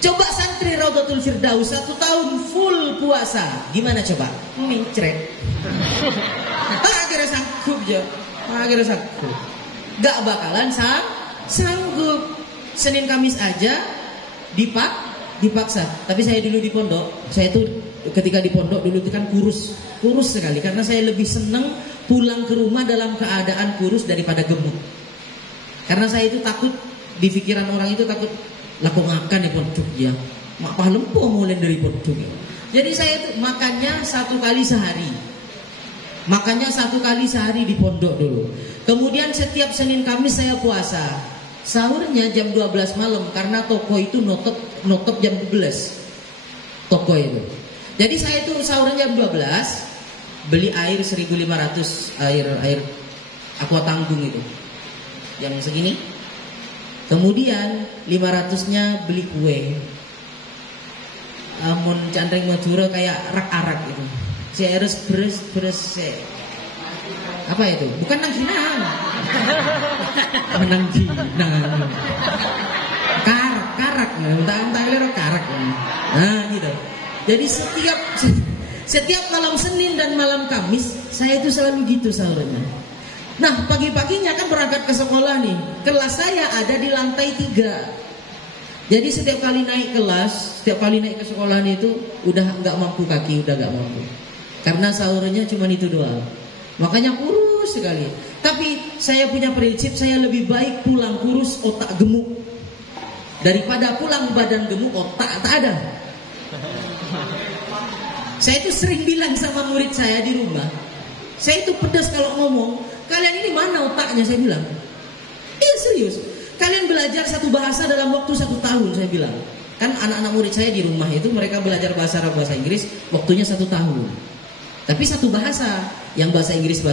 Coba santri Raudhatul Firdaus 1 tahun full puasa. Gimana coba? Mencret. Akhirnya sanggup ya. Akhirnya sanggup. Gak bakalan sanggup. Senin Kamis aja dipaksa. Tapi saya dulu di pondok, saya itu ketika di pondok dulu itu kan kurus sekali. Karena saya lebih senang pulang ke rumah dalam keadaan kurus daripada gemuk. Karena saya itu takut, di pikiran orang itu takut laku makan di pondok ya. Mak palempo mulai dari pondok. Jadi saya itu makannya 1 kali sehari. Makannya 1 kali sehari di pondok dulu. Kemudian setiap Senin Kamis saya puasa. Sahurnya jam 12 malam karena toko itu notop jam 12. Toko itu. Jadi saya itu sahurnya jam 12, beli air 1.500, air aqua tanggung itu. Yang segini. Kemudian 500-nya beli kue. Amun candreng Madura kayak rak-arak itu. Saya harus beres apa itu? Bukan nangkinang. Menangkinang. Karak, entah lero karak. Nah, gitu. Jadi setiap malam Senin dan malam Kamis saya itu selalu gitu sahurnya. Nah, pagi-paginya kan berangkat ke sekolah nih. Kelas saya ada di lantai 3. Jadi setiap kali naik ke sekolah itu udah nggak mampu kaki, udah nggak mampu. Karena sahurnya cuma itu doang. Makanya kurus sekali. Tapi saya punya prinsip, saya lebih baik pulang kurus otak gemuk daripada pulang badan gemuk otak tak ada. Saya itu sering bilang sama murid saya di rumah, Saya itu pedas kalau ngomong. Kalian ini mana otaknya, saya bilang. Iya serius. Kalian belajar satu bahasa dalam waktu 1 tahun, saya bilang. Kan anak-anak murid saya di rumah itu mereka belajar bahasa Arab, bahasa Inggris, waktunya 1 tahun. Tapi satu bahasa, yang bahasa Inggris,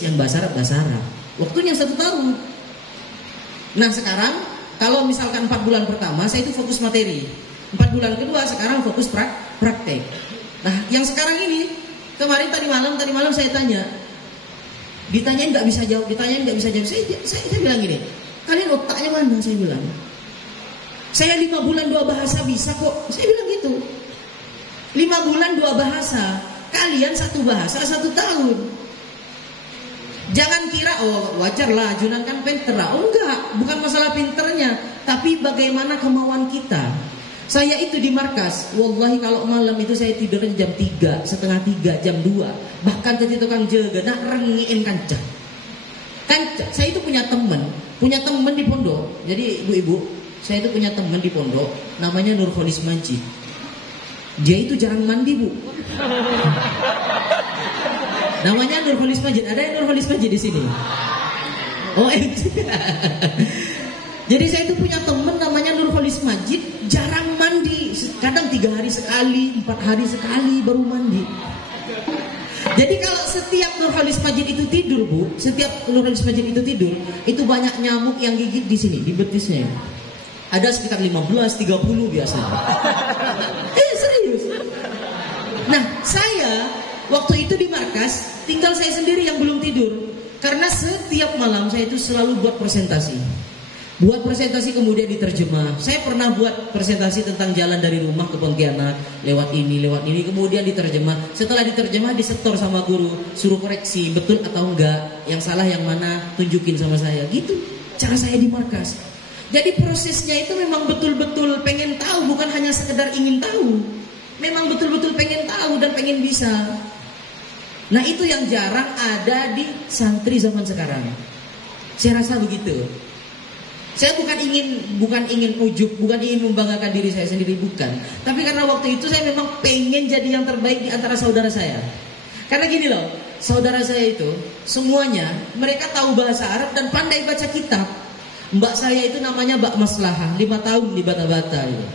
yang bahasa Arab, waktunya 1 tahun. Nah sekarang, kalau misalkan 4 bulan pertama, saya itu fokus materi. 4 bulan kedua, sekarang fokus praktek. Nah yang sekarang ini, kemarin tadi malam saya tanya, ditanyain nggak bisa jawab. Saya bilang gini, kalian otaknya mana? Saya bilang, saya 5 bulan 2 bahasa bisa kok. Saya bilang gitu. 5 bulan 2 bahasa, kalian 1 bahasa 1 tahun. Jangan kira wajar lah, Junan kan pinter lah. Enggak, bukan masalah pinternya, tapi bagaimana kemauan kita. Saya itu di markas, wallahi kalau malam itu saya tidurnya jam 3, setengah 3, jam 2. Bahkan tadi tukang jaga, nak rengiin kancah. Saya itu punya teman di pondok. Jadi ibu-ibu, saya itu punya teman di pondok, namanya Nurholis Majid. Dia itu jarang mandi, Bu. Namanya Nurholis Majid. Ada yang Nurholis Majid di sini? Oh, jadi saya itu punya teman namanya Nurholis Majid, jarang mandi. Kadang 3 hari sekali, 4 hari sekali baru mandi. Jadi kalau setiap Nurholis Majid itu tidur, Bu, itu banyak nyamuk yang gigit di sini, di betisnya. Ada sekitar 15, 30 biasanya. Serius. Nah, saya waktu itu di markas, tinggal saya sendiri yang belum tidur. Karena setiap malam saya itu selalu buat presentasi. Kemudian diterjemah. Saya pernah buat presentasi tentang jalan dari rumah ke Pontianak, lewat ini, kemudian diterjemah. Setelah diterjemah disetor sama guru, suruh koreksi betul atau enggak, yang salah yang mana, tunjukin sama saya. Gitu cara saya di markas. Jadi prosesnya itu memang betul-betul pengen tahu, bukan hanya sekedar ingin tahu. Memang betul-betul pengen tahu dan pengen bisa. Nah itu yang jarang ada di santri zaman sekarang. Saya rasa begitu. Saya bukan ingin ujub, bukan ingin membanggakan diri saya sendiri, bukan. Tapi karena waktu itu saya memang pengen jadi yang terbaik di antara saudara saya. Karena gini loh, saudara saya itu semuanya mereka tahu bahasa Arab dan pandai baca kitab. Mbak saya itu namanya Mbak Maslahah, 5 tahun di Bata-Bata itu.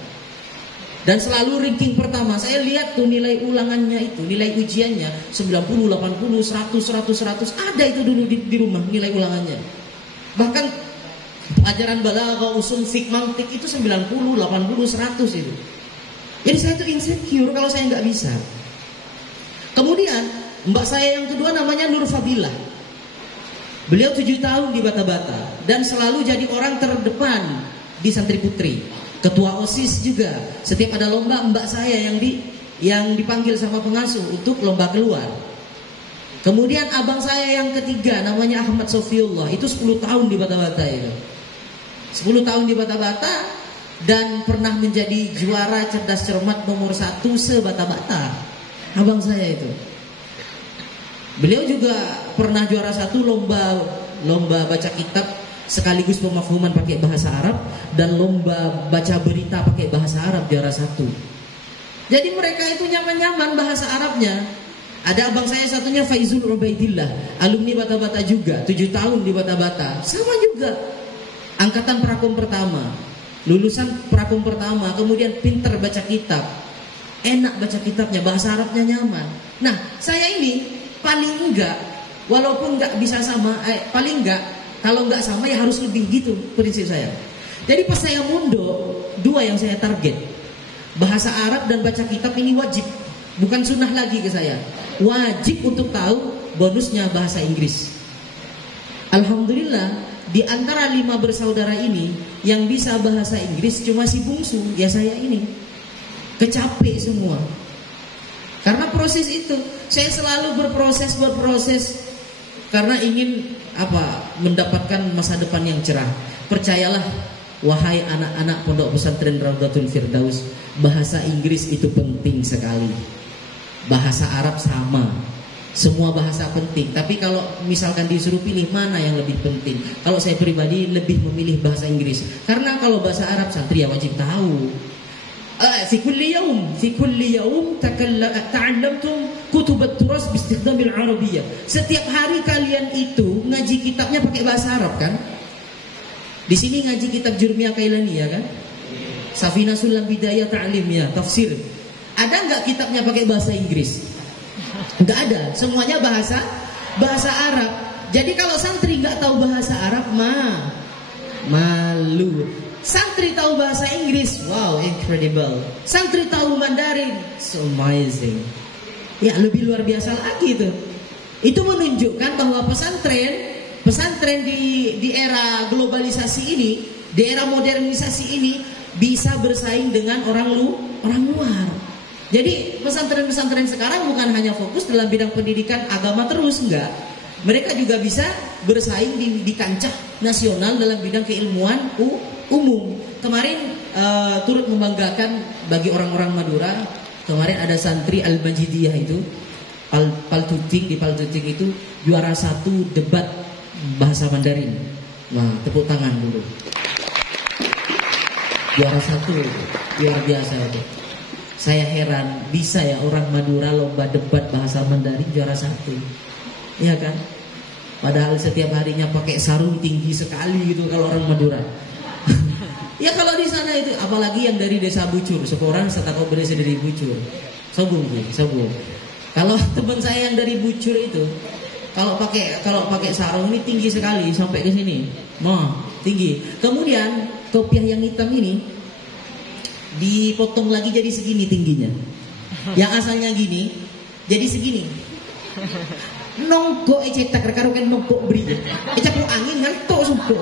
Dan selalu ranking pertama. Saya lihat tuh nilai ulangannya itu, nilai ujiannya 90, 80, 100. Ada itu dulu di rumah nilai ulangannya. Bahkan ajaran balaghah, usul fiqh, mantik itu 90, 80, 100 itu. Jadi saya tuh insecure kalau saya nggak bisa. Kemudian mbak saya yang kedua namanya Nur Fabilah. Beliau 7 tahun di Bata-Bata dan selalu jadi orang terdepan di santri putri. Ketua OSIS juga. Setiap ada lomba mbak saya yang dipanggil sama pengasuh untuk lomba keluar. Kemudian abang saya yang ketiga namanya Ahmad Sofiullah, itu 10 tahun di Bata-Bata itu. 10 tahun di Bata-Bata dan pernah menjadi juara cerdas cermat nomor 1 se-Bata-Bata. Abang saya itu. Beliau juga pernah juara 1 lomba baca kitab sekaligus pemafhuman pakai bahasa Arab dan lomba baca berita pakai bahasa Arab juara 1. Jadi mereka itu nyaman-nyaman bahasa Arabnya. Ada abang saya satunya Faizul Ubaidillah, alumni Bata-Bata juga, 7 tahun di Bata-Bata. Sama juga. Angkatan prakom pertama. Lulusan prakom pertama, kemudian pinter baca kitab. Enak baca kitabnya, bahasa Arabnya nyaman. Nah, saya ini paling enggak, walaupun enggak bisa sama, paling enggak, kalau enggak sama ya harus lebih, gitu prinsip saya. Jadi pas saya mondok, 2 yang saya target. Bahasa Arab dan baca kitab ini wajib, bukan sunnah lagi ke saya. Wajib untuk tahu, bonusnya bahasa Inggris. Alhamdulillah, di antara 5 bersaudara ini yang bisa bahasa Inggris cuma si bungsu, ya saya ini. Kecapek semua. Karena proses itu, saya selalu berproses karena ingin mendapatkan masa depan yang cerah. Percayalah, wahai anak-anak pondok pesantren Raudhatul Firdaus, bahasa Inggris itu penting sekali. Bahasa Arab sama. Semua bahasa penting. Tapi kalau misalkan disuruh pilih mana yang lebih penting, kalau saya pribadi lebih memilih bahasa Inggris. Karena kalau bahasa Arab santri ya wajib tahu. في كل يوم تعلمتم كتب التراث باستخدام العربية. Setiap hari kalian itu ngaji kitabnya pakai bahasa Arab kan? Di sini ngaji kitab Jurmiyah Kailaniyah kan? Safina Sulam Bidayah Ta'limiyah, tafsir. Ada nggak kitabnya pakai bahasa Inggris? Nggak ada, semuanya bahasa Arab. Jadi kalau santri nggak tahu bahasa Arab malu. Santri tahu bahasa Inggris, wow, incredible. Santri tahu Mandarin, so amazing. Ya lebih luar biasa lagi itu. Itu menunjukkan bahwa pesantren di era globalisasi ini, di era modernisasi ini bisa bersaing dengan orang luar. Jadi pesantren-pesantren sekarang bukan hanya fokus dalam bidang pendidikan agama terus, enggak. Mereka juga bisa bersaing di kancah nasional dalam bidang keilmuan umum. Kemarin turut membanggakan bagi orang-orang Madura. Kemarin ada santri Al-Majidiyah itu Paltuting, di Paltuting itu juara 1 debat bahasa Mandarin. Wah, tepuk tangan dulu. Juara 1, luar biasa itu. Saya heran, bisa ya orang Madura lomba debat bahasa Mandarin juara 1. Iya kan? Padahal setiap harinya pakai sarung tinggi sekali gitu kalau orang Madura. Ya kalau di sana itu, apalagi yang dari desa Bucur, seorang setakau berisi dari Bucur. Sobung. Kalau teman saya yang dari Bucur itu, kalau pakai sarung ini tinggi sekali sampai ke sini. Tinggi. Kemudian kopiah yang hitam ini dipotong lagi jadi segini tingginya. Yang asalnya gini jadi segini. Nongko cetak rekarukan nongko beri. Cetak angin ngantuk sumpuk.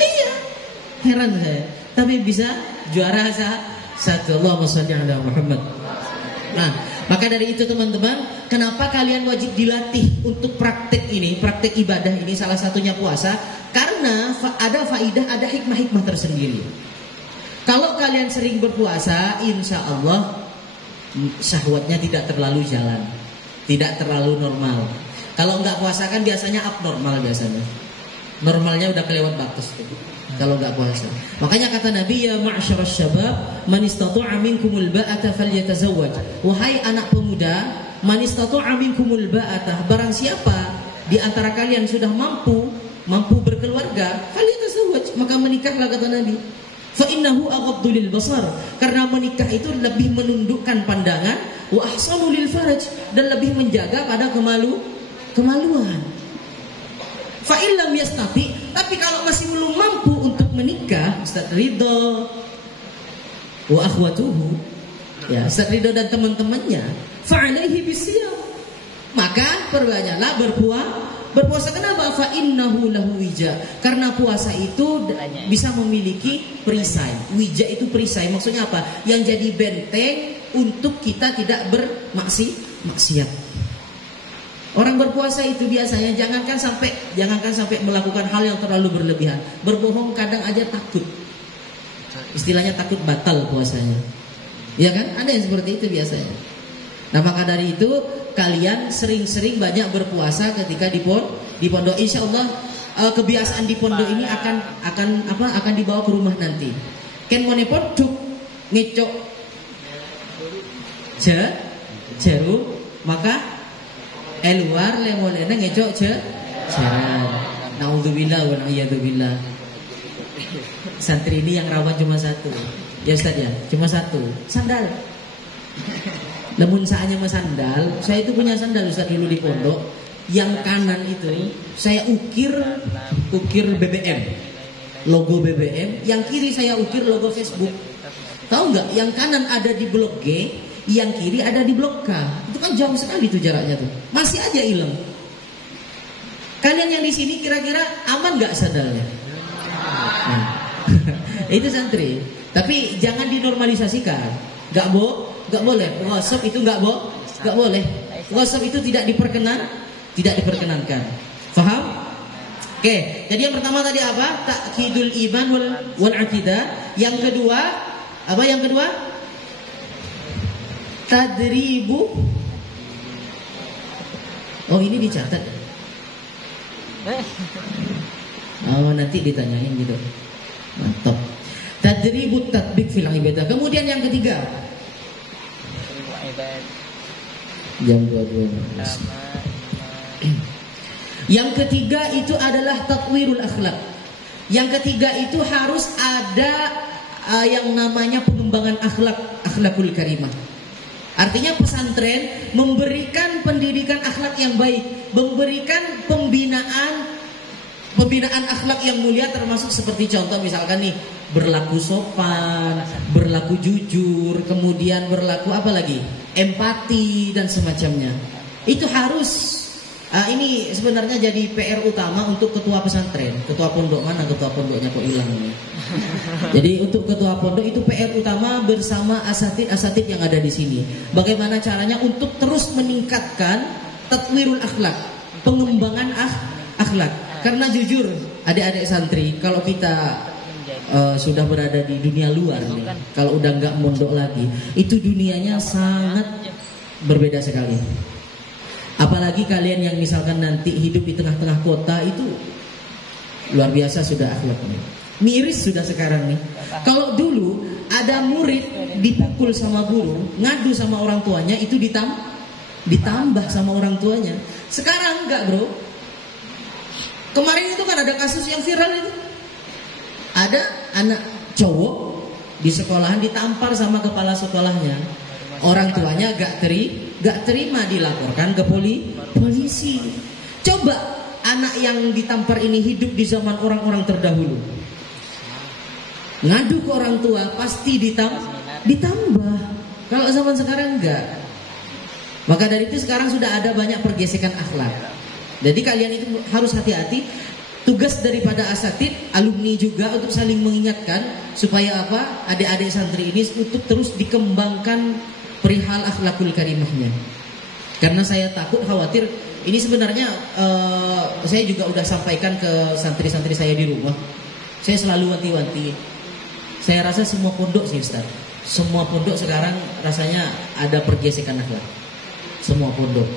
Iya. Heran saya. Tapi bisa juara 1. Allahumma shalli ala Muhammad. Nah, maka dari itu teman-teman, kenapa kalian wajib dilatih untuk praktek ini, praktek ibadah ini, salah satunya puasa, karena ada faidah, ada hikmah-hikmah tersendiri. Kalau kalian sering berpuasa, insya Allah syahwatnya tidak terlalu jalan, tidak terlalu normal. Kalau nggak puasa kan biasanya abnormal biasanya. Normalnya udah kelewat batas tuh. Kalau nggak puasa. Makanya kata Nabi, ya ma'syarasy syabab, man istata'a minkumul ba'ata falyatazawwaj. Wahai anak pemuda, man istata'a minkumul ba'ata, barang siapa di antara kalian sudah mampu berkeluarga, falyatazawwaj, maka menikahlah kata Nabi. Fa innahu aghaddu lil basar, karena menikah itu lebih menundukkan pandangan, wa ahsanu lil faraj, dan lebih menjaga pada kemaluan. Fa illam yastati, tapi kalau masih belum mampu untuk menikah, Ustaz Ridho wa akhwatuhu, ya Ustaz Ridho dan teman-temannya, fa alaihi bisiyam, maka perbanyaklah berpuasa. Kenapa? Fa innahu lahu wija, karena puasa itu bisa memiliki perisai. Wija itu perisai, maksudnya apa? Yang jadi benteng untuk kita tidak bermaksiat. Orang berpuasa itu biasanya jangankan sampai melakukan hal yang terlalu berlebihan. Berbohong kadang aja takut. Istilahnya takut batal puasanya. Ya kan? Ada yang seperti itu biasanya. Nah, maka dari itu kalian sering-sering banyak berpuasa ketika di pondok. Insya Allah kebiasaan di pondok ini akan dibawa ke rumah nanti. Ken mone pondok ngecok jarum, maka luar lemolena ngecok jaran. Naudzubillah wa na'iyadzubillah. Santri ini yang rawan cuma satu. Ya Ustaz ya, cuma satu. Sandal. Lemun saatnya mas sandal. Saya itu punya sandal Ustaz dulu di pondok. Yang kanan itu saya ukir BBM, logo BBM. Yang kiri saya ukir logo Facebook. Tahu nggak? Yang kanan ada di blok G, yang kiri ada di blok K. Itu kan jauh sekali tuh jaraknya tuh. Masih aja ilem. Kalian yang di sini kira-kira aman nggak sandalnya? Nah, itu santri. Tapi jangan dinormalisasikan. Nggak boleh. Ngosop itu nggak boleh. Ngosop itu tidak diperkenankan. Faham? Oke. Jadi yang pertama tadi apa? Ta'kidul iman wal aqidah. Yang kedua apa? Yang kedua? Tadribu. Oh, ini dicatat. Oh, nanti ditanyain gitu. Mantap. Tadribut tatbiq fil ibadah. Kemudian yang ketiga, jam 22. Yang ketiga itu adalah tatwirul akhlak. Yang ketiga itu harus ada yang namanya pengembangan akhlakul karimah. Artinya pesantren memberikan pendidikan akhlak yang baik, memberikan pembinaan akhlak yang mulia, termasuk seperti contoh misalkan nih, berlaku sopan, berlaku jujur, kemudian berlaku apa lagi? Empati dan semacamnya. Itu harus ini sebenarnya jadi PR utama untuk ketua pesantren. Ketua pondok mana? Ketua pondoknya kok hilang nih. Jadi untuk ketua pondok itu PR utama bersama asatid yang ada di sini. Bagaimana caranya untuk terus meningkatkan tatwirul akhlak, pengembangan akhlak. Karena jujur, adik-adik santri, kalau kita sudah berada di dunia luar nih, kalau udah nggak mondok lagi, itu dunianya sangat berbeda sekali. Apalagi kalian yang misalkan nanti hidup di tengah-tengah kota, itu luar biasa sudah akhlaknya. Miris sudah sekarang nih. Kalau dulu ada murid dipukul sama guru, ngadu sama orang tuanya, itu ditambah sama orang tuanya. Sekarang enggak, bro. Kemarin itu kan ada kasus yang viral itu. Ada anak cowok di sekolahan ditampar sama kepala sekolahnya. Orang tuanya gak terima, dilaporkan ke polisi. Coba anak yang ditampar ini hidup di zaman orang-orang terdahulu, ngadu ke orang tua pasti ditambah. Kalau zaman sekarang enggak. Maka dari itu sekarang sudah ada banyak pergesekan akhlak. Jadi kalian itu harus hati-hati. Tugas daripada asatid, alumni juga untuk saling mengingatkan supaya apa? Adik-adik santri ini untuk terus dikembangkan perihal akhlakul karimahnya. Karena saya takut, khawatir. Ini sebenarnya saya juga udah sampaikan ke santri-santri saya di rumah. Saya selalu wanti-wanti. Saya rasa semua pondok sih, Ustaz. Semua pondok sekarang rasanya ada pergesekan akhlak. Semua pondok.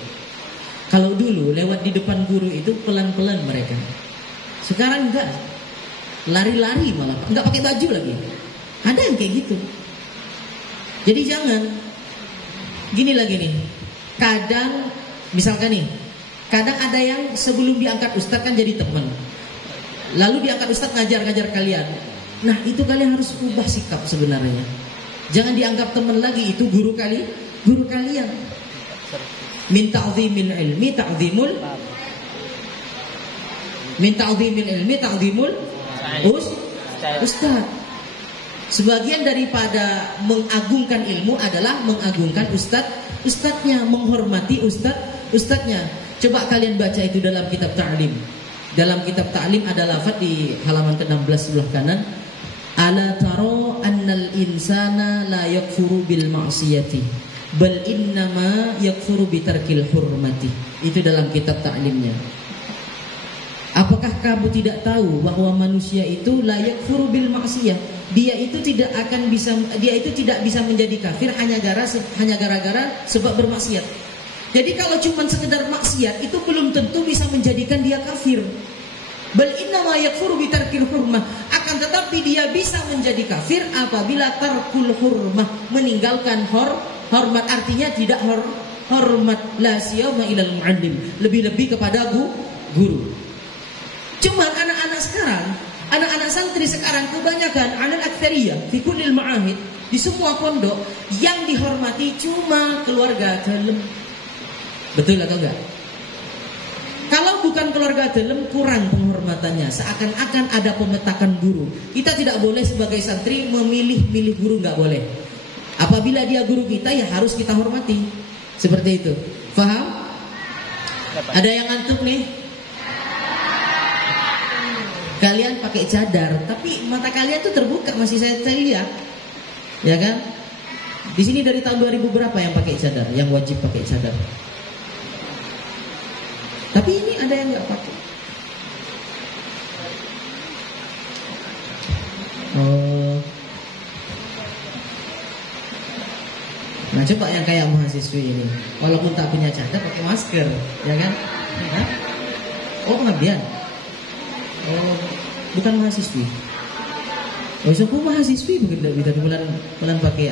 Kalau dulu lewat di depan guru itu pelan-pelan mereka. Sekarang enggak. Lari-lari malah, enggak pakai baju lagi. Ada yang kayak gitu. Jadi jangan. Gini lagi nih. Kadang misalkan nih, kadang ada yang sebelum diangkat ustaz kan jadi teman. Lalu diangkat ustaz ngajar-ngajar kalian. Nah, itu kalian harus ubah sikap sebenarnya. Jangan dianggap teman lagi, itu guru kalian. Min ta'zimil ilmi ta'zimul ustaz. Sebagian daripada mengagungkan ilmu adalah mengagungkan ustadznya, menghormati ustadznya. Coba kalian baca itu dalam kitab ta'lim. Dalam kitab ta'lim ada lafaz di halaman ke-16 sebelah kanan. Ala taro annal insana la yakfuru bil ma'siyati bal innama yakfuru bitarkil hurmati. Itu dalam kitab ta'limnya. Apakah kamu tidak tahu bahwa manusia itu la yakfuru bil ma'siyah? Dia itu tidak bisa menjadi kafir hanya gara-gara sebab bermaksiat. Jadi kalau cuma sekedar maksiat itu belum tentu bisa menjadikan dia kafir. Bal innama yakfuru bitarkil hurmah. Akan tetapi dia bisa menjadi kafir apabila tarkul hurmah, meninggalkan hormat, artinya tidak hormat la siyama ilal muallim, lebih-lebih kepada guru. Cuman anak-anak santri sekarang kebanyakan alal aktsariyah fi kullil ma'ahid, di semua pondok yang dihormati cuma keluarga dalam. Betul atau enggak? Kalau bukan keluarga dalam, kurang penghormatannya, seakan-akan ada pemetakan guru. Kita tidak boleh sebagai santri memilih guru, enggak boleh. Apabila dia guru kita, ya harus kita hormati. Seperti itu. Faham? Ada yang ngantuk nih? Kalian pakai cadar, tapi mata kalian tuh terbuka, masih saya lihat. Ya kan? Di sini dari tahun 2000 berapa yang pakai cadar? Yang wajib pakai cadar? Tapi ini ada yang nggak pakai. Nah, coba yang kayak mahasiswi ini, walaupun tak punya cadar pakai masker, ya kan? Hah? Oh, pengabdian. Oh, bukan mahasiswi. Oh, so aku mahasiswi begitu bulan pakai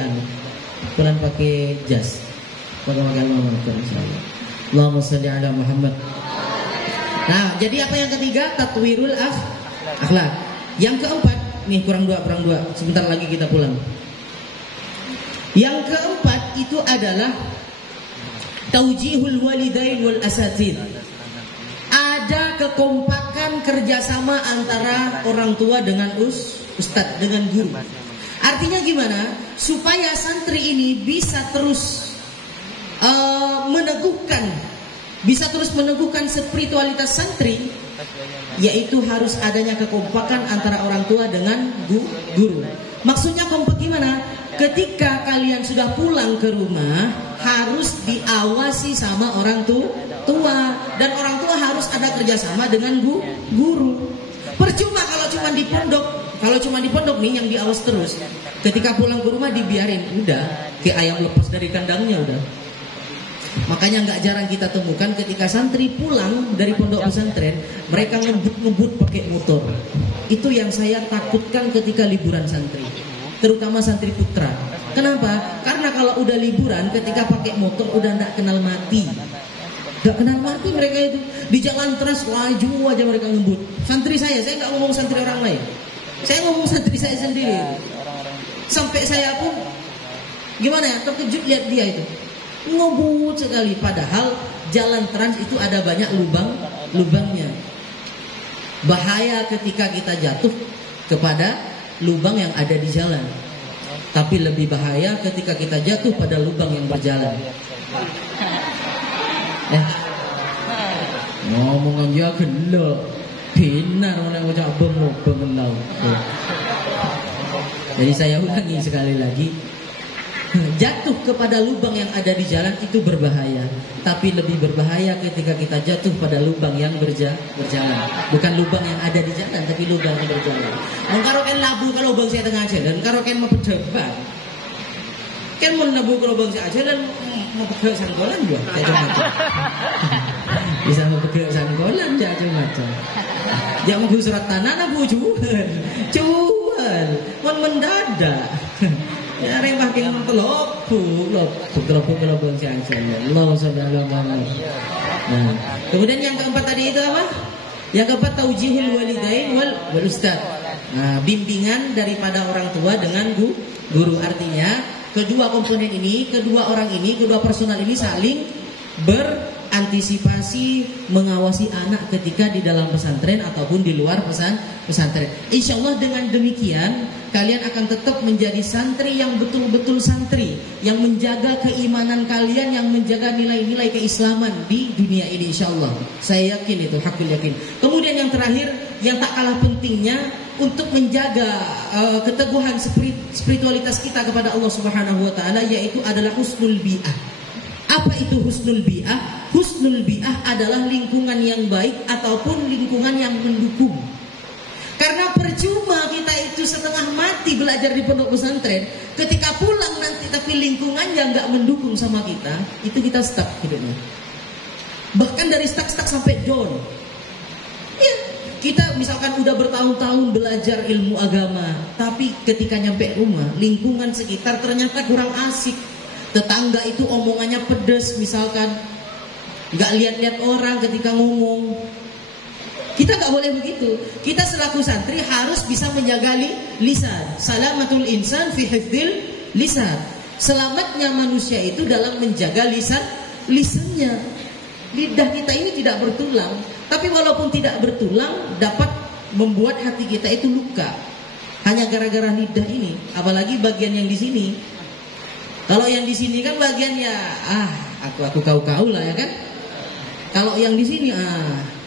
jas. Pakai alma mater insyaallah. Allahumma shalli ala Muhammad. Nah, jadi apa yang ketiga? Tatwirul akhlak. Yang keempat, nih kurang dua. Sebentar lagi kita pulang. Yang keempat itu adalah taujihul walidain wal asatid. Ada kekompakan kerjasama antara orang tua dengan ustadz, dengan guru. Artinya gimana? Supaya santri ini bisa terus meneguhkan spiritualitas santri, yaitu harus adanya kekompakan antara orang tua dengan guru. Maksudnya kompak gimana? Ketika kalian sudah pulang ke rumah, harus diawasi sama orang tua, dan orang tua harus ada kerjasama dengan guru. Percuma kalau cuma di pondok nih yang diawas terus. Ketika pulang ke rumah dibiarin, udah kayak ayam lepas dari kandangnya udah. Makanya nggak jarang kita temukan ketika santri pulang dari pondok pesantren, mereka ngebut pakai motor. Itu yang saya takutkan ketika liburan santri, terutama santri putra. Kenapa? Karena kalau udah liburan, ketika pakai motor udah nggak kenal mati. Nggak kenal mati mereka itu. Di jalan terus laju aja mereka ngebut. Santri saya nggak ngomong santri orang lain. Saya ngomong santri saya sendiri. Sampai saya pun gimana ya, terkejut lihat dia itu. Ngebut sekali, padahal jalan trans itu ada banyak lubangnya. Bahaya ketika kita jatuh kepada lubang yang ada di jalan. Tapi lebih bahaya ketika kita jatuh pada lubang yang berjalan. Ngomongan dia gelap, benar orang ucap bengau. Jadi saya ulangi sekali lagi. Jatuh kepada lubang yang ada di jalan itu berbahaya. Tapi lebih berbahaya ketika kita jatuh pada lubang yang berjalan. Bukan lubang yang ada di jalan, tapi lubang yang berjalan. Kalau kan labu kalau lubang saya tengah jalan, kalau kan mau berdebat. Kan mau labu kalau lubang saya jalan, mau bergerak sanggolan juga. Bisa mau bergerak sanggolan jadi macam. Yang mau surat tanah nabu jual. Mau mendadak. Ya rembah keng telopuk kalau bang saya. Allah subhanahu wa ta'ala. Nah, kemudian yang keempat tadi itu apa? Yang keempat taujihul walidain wal ustad. Nah, bimbingan daripada orang tua dengan guru. Artinya kedua komponen ini, kedua orang ini, kedua personal ini saling berantisipasi mengawasi anak ketika di dalam pesantren ataupun di luar pesantren. Insya Allah dengan demikian kalian akan tetap menjadi santri yang betul-betul santri, yang menjaga keimanan kalian, yang menjaga nilai-nilai keislaman di dunia ini. Insya Allah saya yakin itu, hakul yakin. Kemudian yang terakhir, yang tak kalah pentingnya untuk menjaga keteguhan spiritualitas kita kepada Allah Subhanahu wa ta'ala, yaitu adalah husnul bi'ah. Apa itu husnul bi'ah? Husnul bi'ah adalah lingkungan yang baik ataupun lingkungan yang mendukung. Karena percuma kita itu setengah mati belajar di pondok pesantren, ketika pulang nanti tapi lingkungannya nggak mendukung sama kita, itu kita stuck hidupnya. Bahkan dari stuck sampai down. Ya, kita misalkan udah bertahun-tahun belajar ilmu agama, tapi ketika nyampe rumah, lingkungan sekitar ternyata kurang asik. Tetangga itu omongannya pedes misalkan, nggak lihat-lihat orang ketika ngomong. Kita nggak boleh begitu. Kita selaku santri harus bisa menjaga lisan. Salamatul insan fi hifdzil lisan. Selamatnya manusia itu dalam menjaga lisannya. Lidah kita ini tidak bertulang, tapi walaupun tidak bertulang dapat membuat hati kita itu luka. Hanya gara-gara lidah ini, apalagi bagian yang di sini. Kalau yang di sini kan bagiannya aku kau lah ya kan. Kalau yang di sini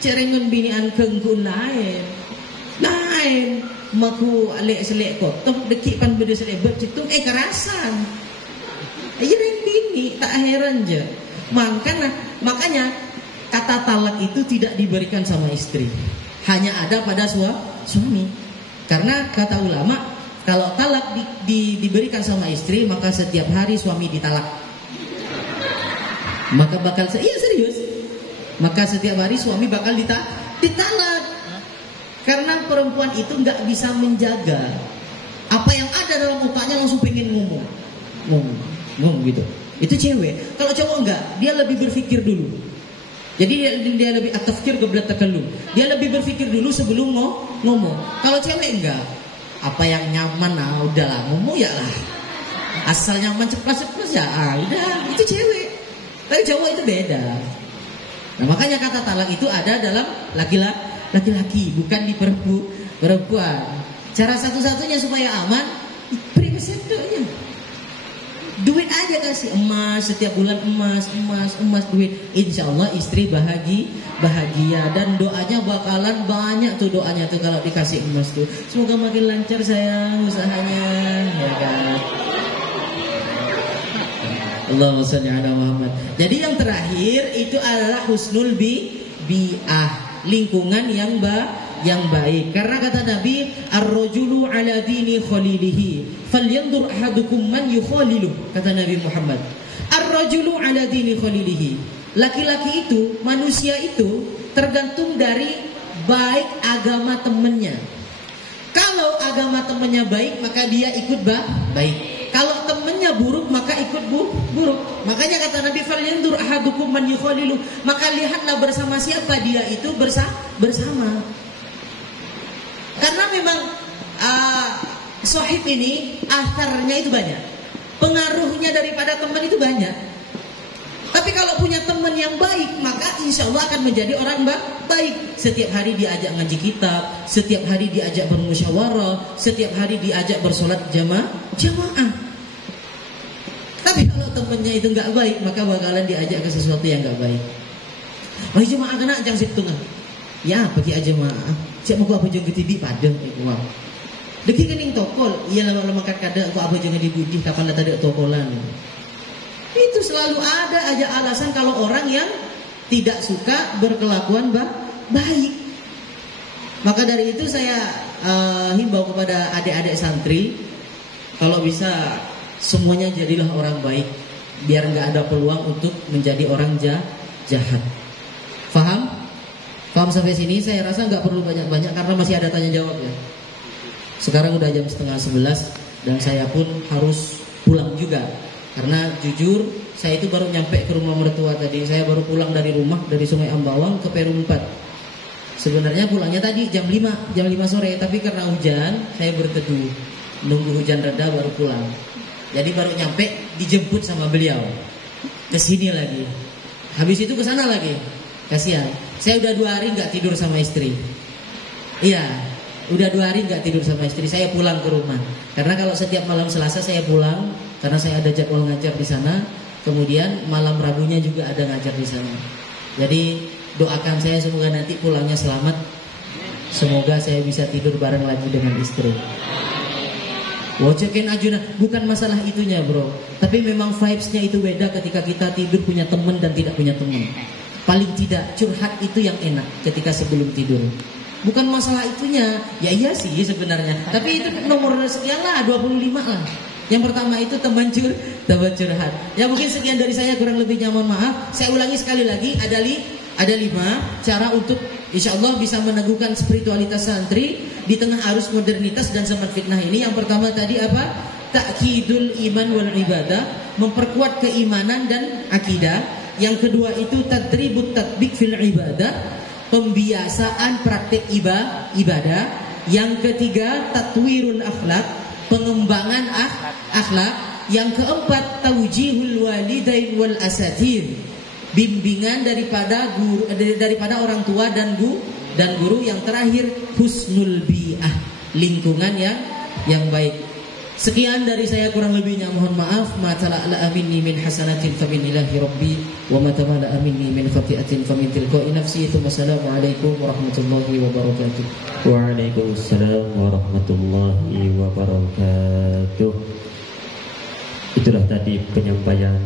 cerengan binian kengkun lain maku alek-selek kotor dekik pan beda selebet citung kerasan. Yang bini tak heran je. Makanya kata talak itu tidak diberikan sama istri, hanya ada pada suami. Karena kata ulama, kalau talak diberikan sama istri, maka setiap hari suami ditalak. Maka bakal serius. Maka setiap hari suami bakal ditalak. Karena perempuan itu nggak bisa menjaga Apa yang ada dalam otaknya langsung pengen ngomong gitu. Itu cewek. Kalau cowok enggak, dia lebih berpikir dulu. Jadi dia lebih at-tafkir qabla takallum. Dia lebih berpikir dulu sebelum ngomong. Kalau cewek enggak, apa yang nyaman udahlah ngomong ya lah. Asal nyaman ceplas-ceplas ya udah, itu cewek. Tapi cowok itu beda. Nah, makanya kata talak itu ada dalam laki-laki, bukan di perempuan. Cara satu-satunya supaya aman, beri pesendonya. Duit aja kasih, emas setiap bulan, emas duit. Insya Allah istri bahagia dan doanya bakalan banyak tuh doanya tuh kalau dikasih emas tuh. Semoga makin lancar sayang usahanya, ya kan. Allahumma shalli ala Muhammad. Jadi yang terakhir itu adalah husnul bi'ah, lingkungan yang baik. Karena kata Nabi, ar-rajulu ala dini khalilihi, falyanzur ahadukum man yukhalilu. Kata Nabi Muhammad, ar-rajulu ala dini khalilihi. Laki-laki itu, manusia itu tergantung dari baik agama temannya. Kalau agama temannya baik, maka dia ikut baik. Kalau temannya buruk, maka ikut buruk. Makanya kata Nabi, falyanzur ahadukum man yukhalilu. Maka lihatlah bersama siapa dia itu bersama. Karena memang sohib ini atharnya itu banyak, pengaruhnya daripada teman itu banyak. Tapi kalau punya teman yang baik, maka insya Allah akan menjadi orang baik. Setiap hari diajak ngaji kitab, setiap hari diajak bermusyawarah, setiap hari diajak bersolat jamaah. Tapi kalau temannya itu nggak baik, maka bakalan diajak ke sesuatu yang nggak baik. Wah jemaah kena jangan situ tengah. Ya pergi aja jemaah. Siapa aku apa jangan ketidi pada itu mah. Deki kening tokol, iya lama-lama kada aku apa jangan dibudih kapan tadi tokolan. Itu selalu ada aja alasan kalau orang yang tidak suka berkelakuan baik. Maka dari itu saya himbau kepada adik-adik santri, kalau bisa semuanya jadilah orang baik, biar nggak ada peluang untuk menjadi orang jahat. Faham? Paham sampai sini? Saya rasa nggak perlu banyak-banyak karena masih ada tanya jawab ya. Sekarang udah jam 10:30 dan saya pun harus pulang juga. Karena jujur saya itu baru nyampe ke rumah mertua tadi. Saya baru pulang dari rumah dari Sungai Ambawang ke Perum 4. Sebenarnya pulangnya tadi jam 5 sore, tapi karena hujan saya berteduh nunggu hujan reda baru pulang. Jadi baru nyampe dijemput sama beliau ke sini lagi. Habis itu ke sana lagi. Kasihan. Saya udah 2 hari nggak tidur sama istri. Iya, udah 2 hari nggak tidur sama istri. Saya pulang ke rumah. Karena kalau setiap malam Selasa saya pulang, karena saya ada jadwal ngajar di sana. Kemudian malam Rabunya juga ada ngajar di sana. Jadi doakan saya semoga nanti pulangnya selamat. Semoga saya bisa tidur bareng lagi dengan istri. Wocekin ajuna, bukan masalah itunya bro. Tapi memang vibesnya itu beda ketika kita tidur punya teman dan tidak punya teman. Paling tidak curhat itu yang enak ketika sebelum tidur. Bukan masalah itunya. Ya iya sih sebenarnya. Tapi itu nomor sekian lah, 25 lah. Yang pertama itu teman curhat. Ya mungkin sekian dari saya, kurang lebihnya mohon maaf. Saya ulangi sekali lagi, ada 5 cara untuk insya Allah bisa meneguhkan spiritualitas santri di tengah arus modernitas dan zaman fitnah ini. Yang pertama tadi apa? Ta'kidul iman wal ibadah, memperkuat keimanan dan akidah. Yang kedua itu tadribut tatbik fil ibadah, pembiasaan praktek ibadah. Yang ketiga tatwirul akhlak, pengembangan akhlak. Yang keempat taujihul walidain wal asatir, bimbingan daripada orang tua dan guru. Yang terakhir husnul bi'ah, lingkungan yang baik. Sekian dari saya, kurang lebihnya mohon maaf. Ma tala'la minni min hasanatin fa min ilahi rabbi wa ma tamala'a minni min khati'atin fa min tilqa'i nafsi. Wassalamualaikum warahmatullahi wabarakatuh. Waalaikumsalam warahmatullahi wabarakatuh. Itulah tadi penyampaian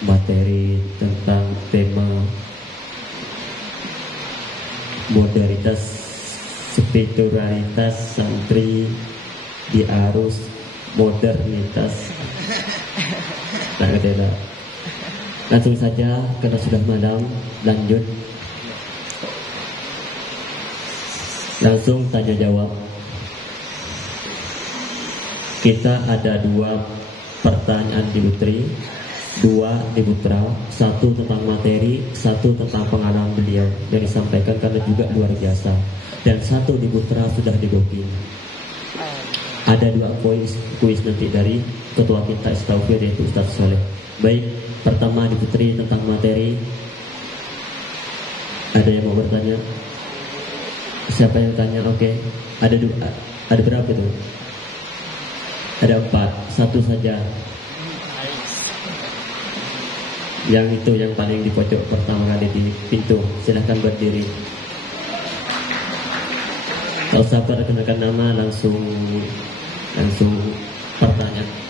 materi tentang tema modernitas, spiritualitas santri di arus modernitas. Nah, langsung saja karena sudah malam, lanjut langsung tanya jawab. kita ada 2 pertanyaan di Putri, 2 di Putra, 1 tentang materi, 1 tentang pengalaman beliau yang disampaikan karena juga luar biasa, dan 1 di Putra sudah di booking. Ada 2 kuis nanti dari ketua kita Istaufir yaitu Ustaz Soleh. Baik, pertama di Putri tentang materi. Ada yang mau bertanya? Siapa yang tanya? Oke. Ada berapa itu? Ada 4, 1 saja. Yang itu yang paling di pojok pertama kali di pintu, silahkan berdiri. Kalau sabar kenakan nama langsung pertanyaan.